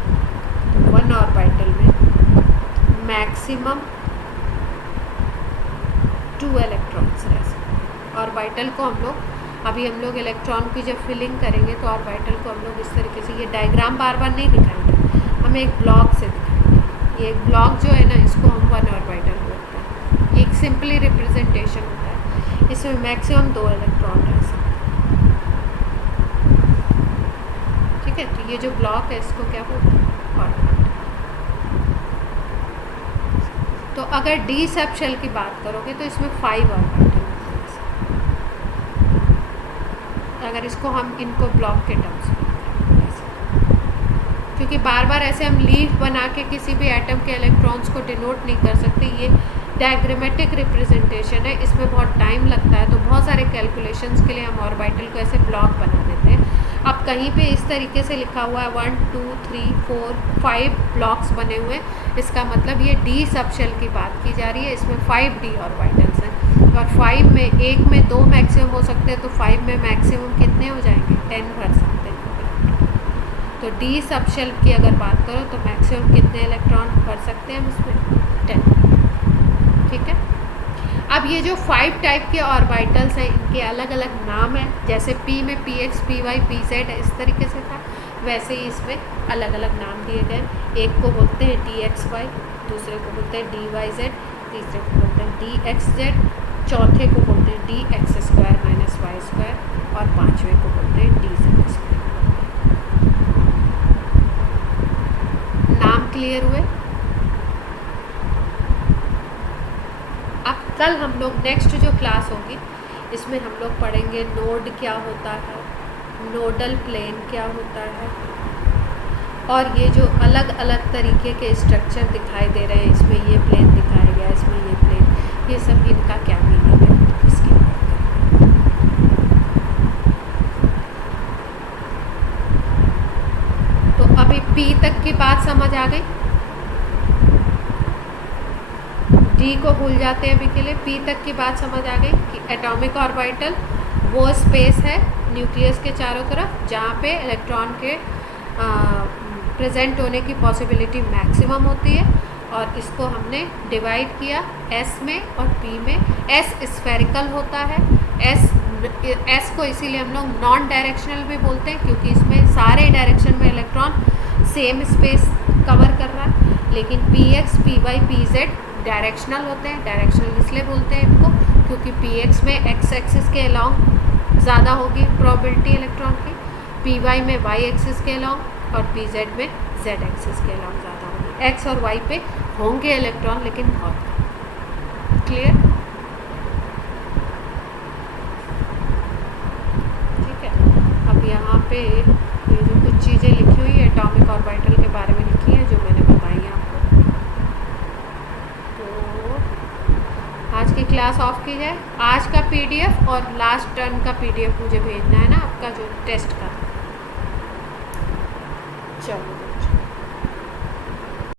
1 ऑर्बिटल में मैक्सिमम 2 इलेक्ट्रॉन्स रह सकते। ऑर्बिटल को हम लोग इलेक्ट्रॉन की जब फिलिंग करेंगे तो ऑर्बिटल को हम लोग इस तरीके से, ये डायग्राम बार बार नहीं दिखाएंगे, हम एक ब्लॉक से दिखाएंगे। ये एक ब्लॉक जो है ना, इसको हम 1 ऑर्बिटल बोलते हैं। एक सिंपली रिप्रेजेंटेशन होता है, इसमें मैक्सिमम 2 इलेक्ट्रॉन रह सकते हैं। ठीक है, तो ये जो ब्लॉक है इसको क्या बोलते हैं? ऑर्बिटल। तो अगर डी सबशेल की बात करोगे तो इसमें 5 ऑर्बिटल होते हैं। अगर इसको हम इनको ब्लॉक के टर्म्स में, क्योंकि बार बार ऐसे हम लीफ बना के किसी भी एटम के इलेक्ट्रॉन्स को डिनोट नहीं कर सकते, ये डायग्रामेटिक रिप्रेजेंटेशन है, इसमें बहुत टाइम लगता है, तो बहुत सारे कैलकुलेशंस के लिए हम ऑर्बिटल को ऐसे ब्लॉक बना देते हैं। अब कहीं पे इस तरीके से लिखा हुआ है 1 2 3 4 5 ब्लॉक्स बने हुए हैं, इसका मतलब ये डी सबशेल की बात की जा रही है। इसमें 5 डी ऑर्बिटल्स हैं और 5 में एक में 2 मैक्सिमम हो सकते हैं, तो 5 में मैक्सिमम कितने हो जाएंगे? 10 भर सकते हैं। तो डी सबशेल की अगर बात करो तो मैक्सिमम कितने इलेक्ट्रॉन भर सकते हैं हम इसमें? 10। ठीक है। अब ये जो 5 टाइप के ऑर्बिटल्स हैं इनके अलग अलग नाम हैं, जैसे p में px py pz इस तरीके से था, वैसे ही इसमें अलग अलग नाम दिए गए। एक को बोलते हैं dxy, दूसरे को बोलते हैं dyz, तीसरे को बोलते हैं dxz, चौथे को बोलते हैं dx² - y² और पांचवें को बोलते हैं dz²। नाम क्लियर हुए? अब कल हम लोग नेक्स्ट जो क्लास होगी इसमें हम लोग पढ़ेंगे नोड क्या होता है, नोडल प्लेन क्या होता है, और ये जो अलग अलग तरीके के स्ट्रक्चर दिखाई दे रहे हैं, इसमें ये प्लेन दिखाया गया, इसमें ये प्लेन, ये सब इनका क्या मीनिंग है इसकी बात करेंगे। तो अभी P तक की बात समझ आ गई, डी को भूल जाते हैं अभी के लिए। पी तक की बात समझ आ गई कि एटॉमिक ऑर्बिटल वो स्पेस है न्यूक्लियस के चारों तरफ जहाँ पे इलेक्ट्रॉन के प्रेजेंट होने की पॉसिबिलिटी मैक्सिमम होती है, और इसको हमने डिवाइड किया एस में और पी में। एस स्फेरिकल होता है, एस को इसीलिए हम लोग नॉन डायरेक्शनल भी बोलते हैं क्योंकि इसमें सारे डायरेक्शन में इलेक्ट्रॉन सेम स्पेस कवर कर रहा है, लेकिन P X P Y P Z directional होते हैं। डायरेक्शनल इसलिए बोलते हैं इनको क्योंकि px में x एक्सिस के अलॉन्ग ज़्यादा होगी प्रोबेबिलिटी इलेक्ट्रॉन की, py में y एक्सिस के अलॉन्ग और pz में z एक्सिस के अलॉन्ग ज़्यादा होगी। x और y पे होंगे इलेक्ट्रॉन लेकिन बहुत कम। क्लियर? ठीक है। अब यहाँ पे ये जो कुछ चीज़ें लिखी हुई है एटॉमिक ऑर्बिटल के बारे में लिखी हैं जो मैंने बताई आपको। आज की क्लास ऑफ की जाए। आज का पीडीएफ और लास्ट टर्न का पीडीएफ मुझे भेजना है ना, आपका जो टेस्ट का। चलो।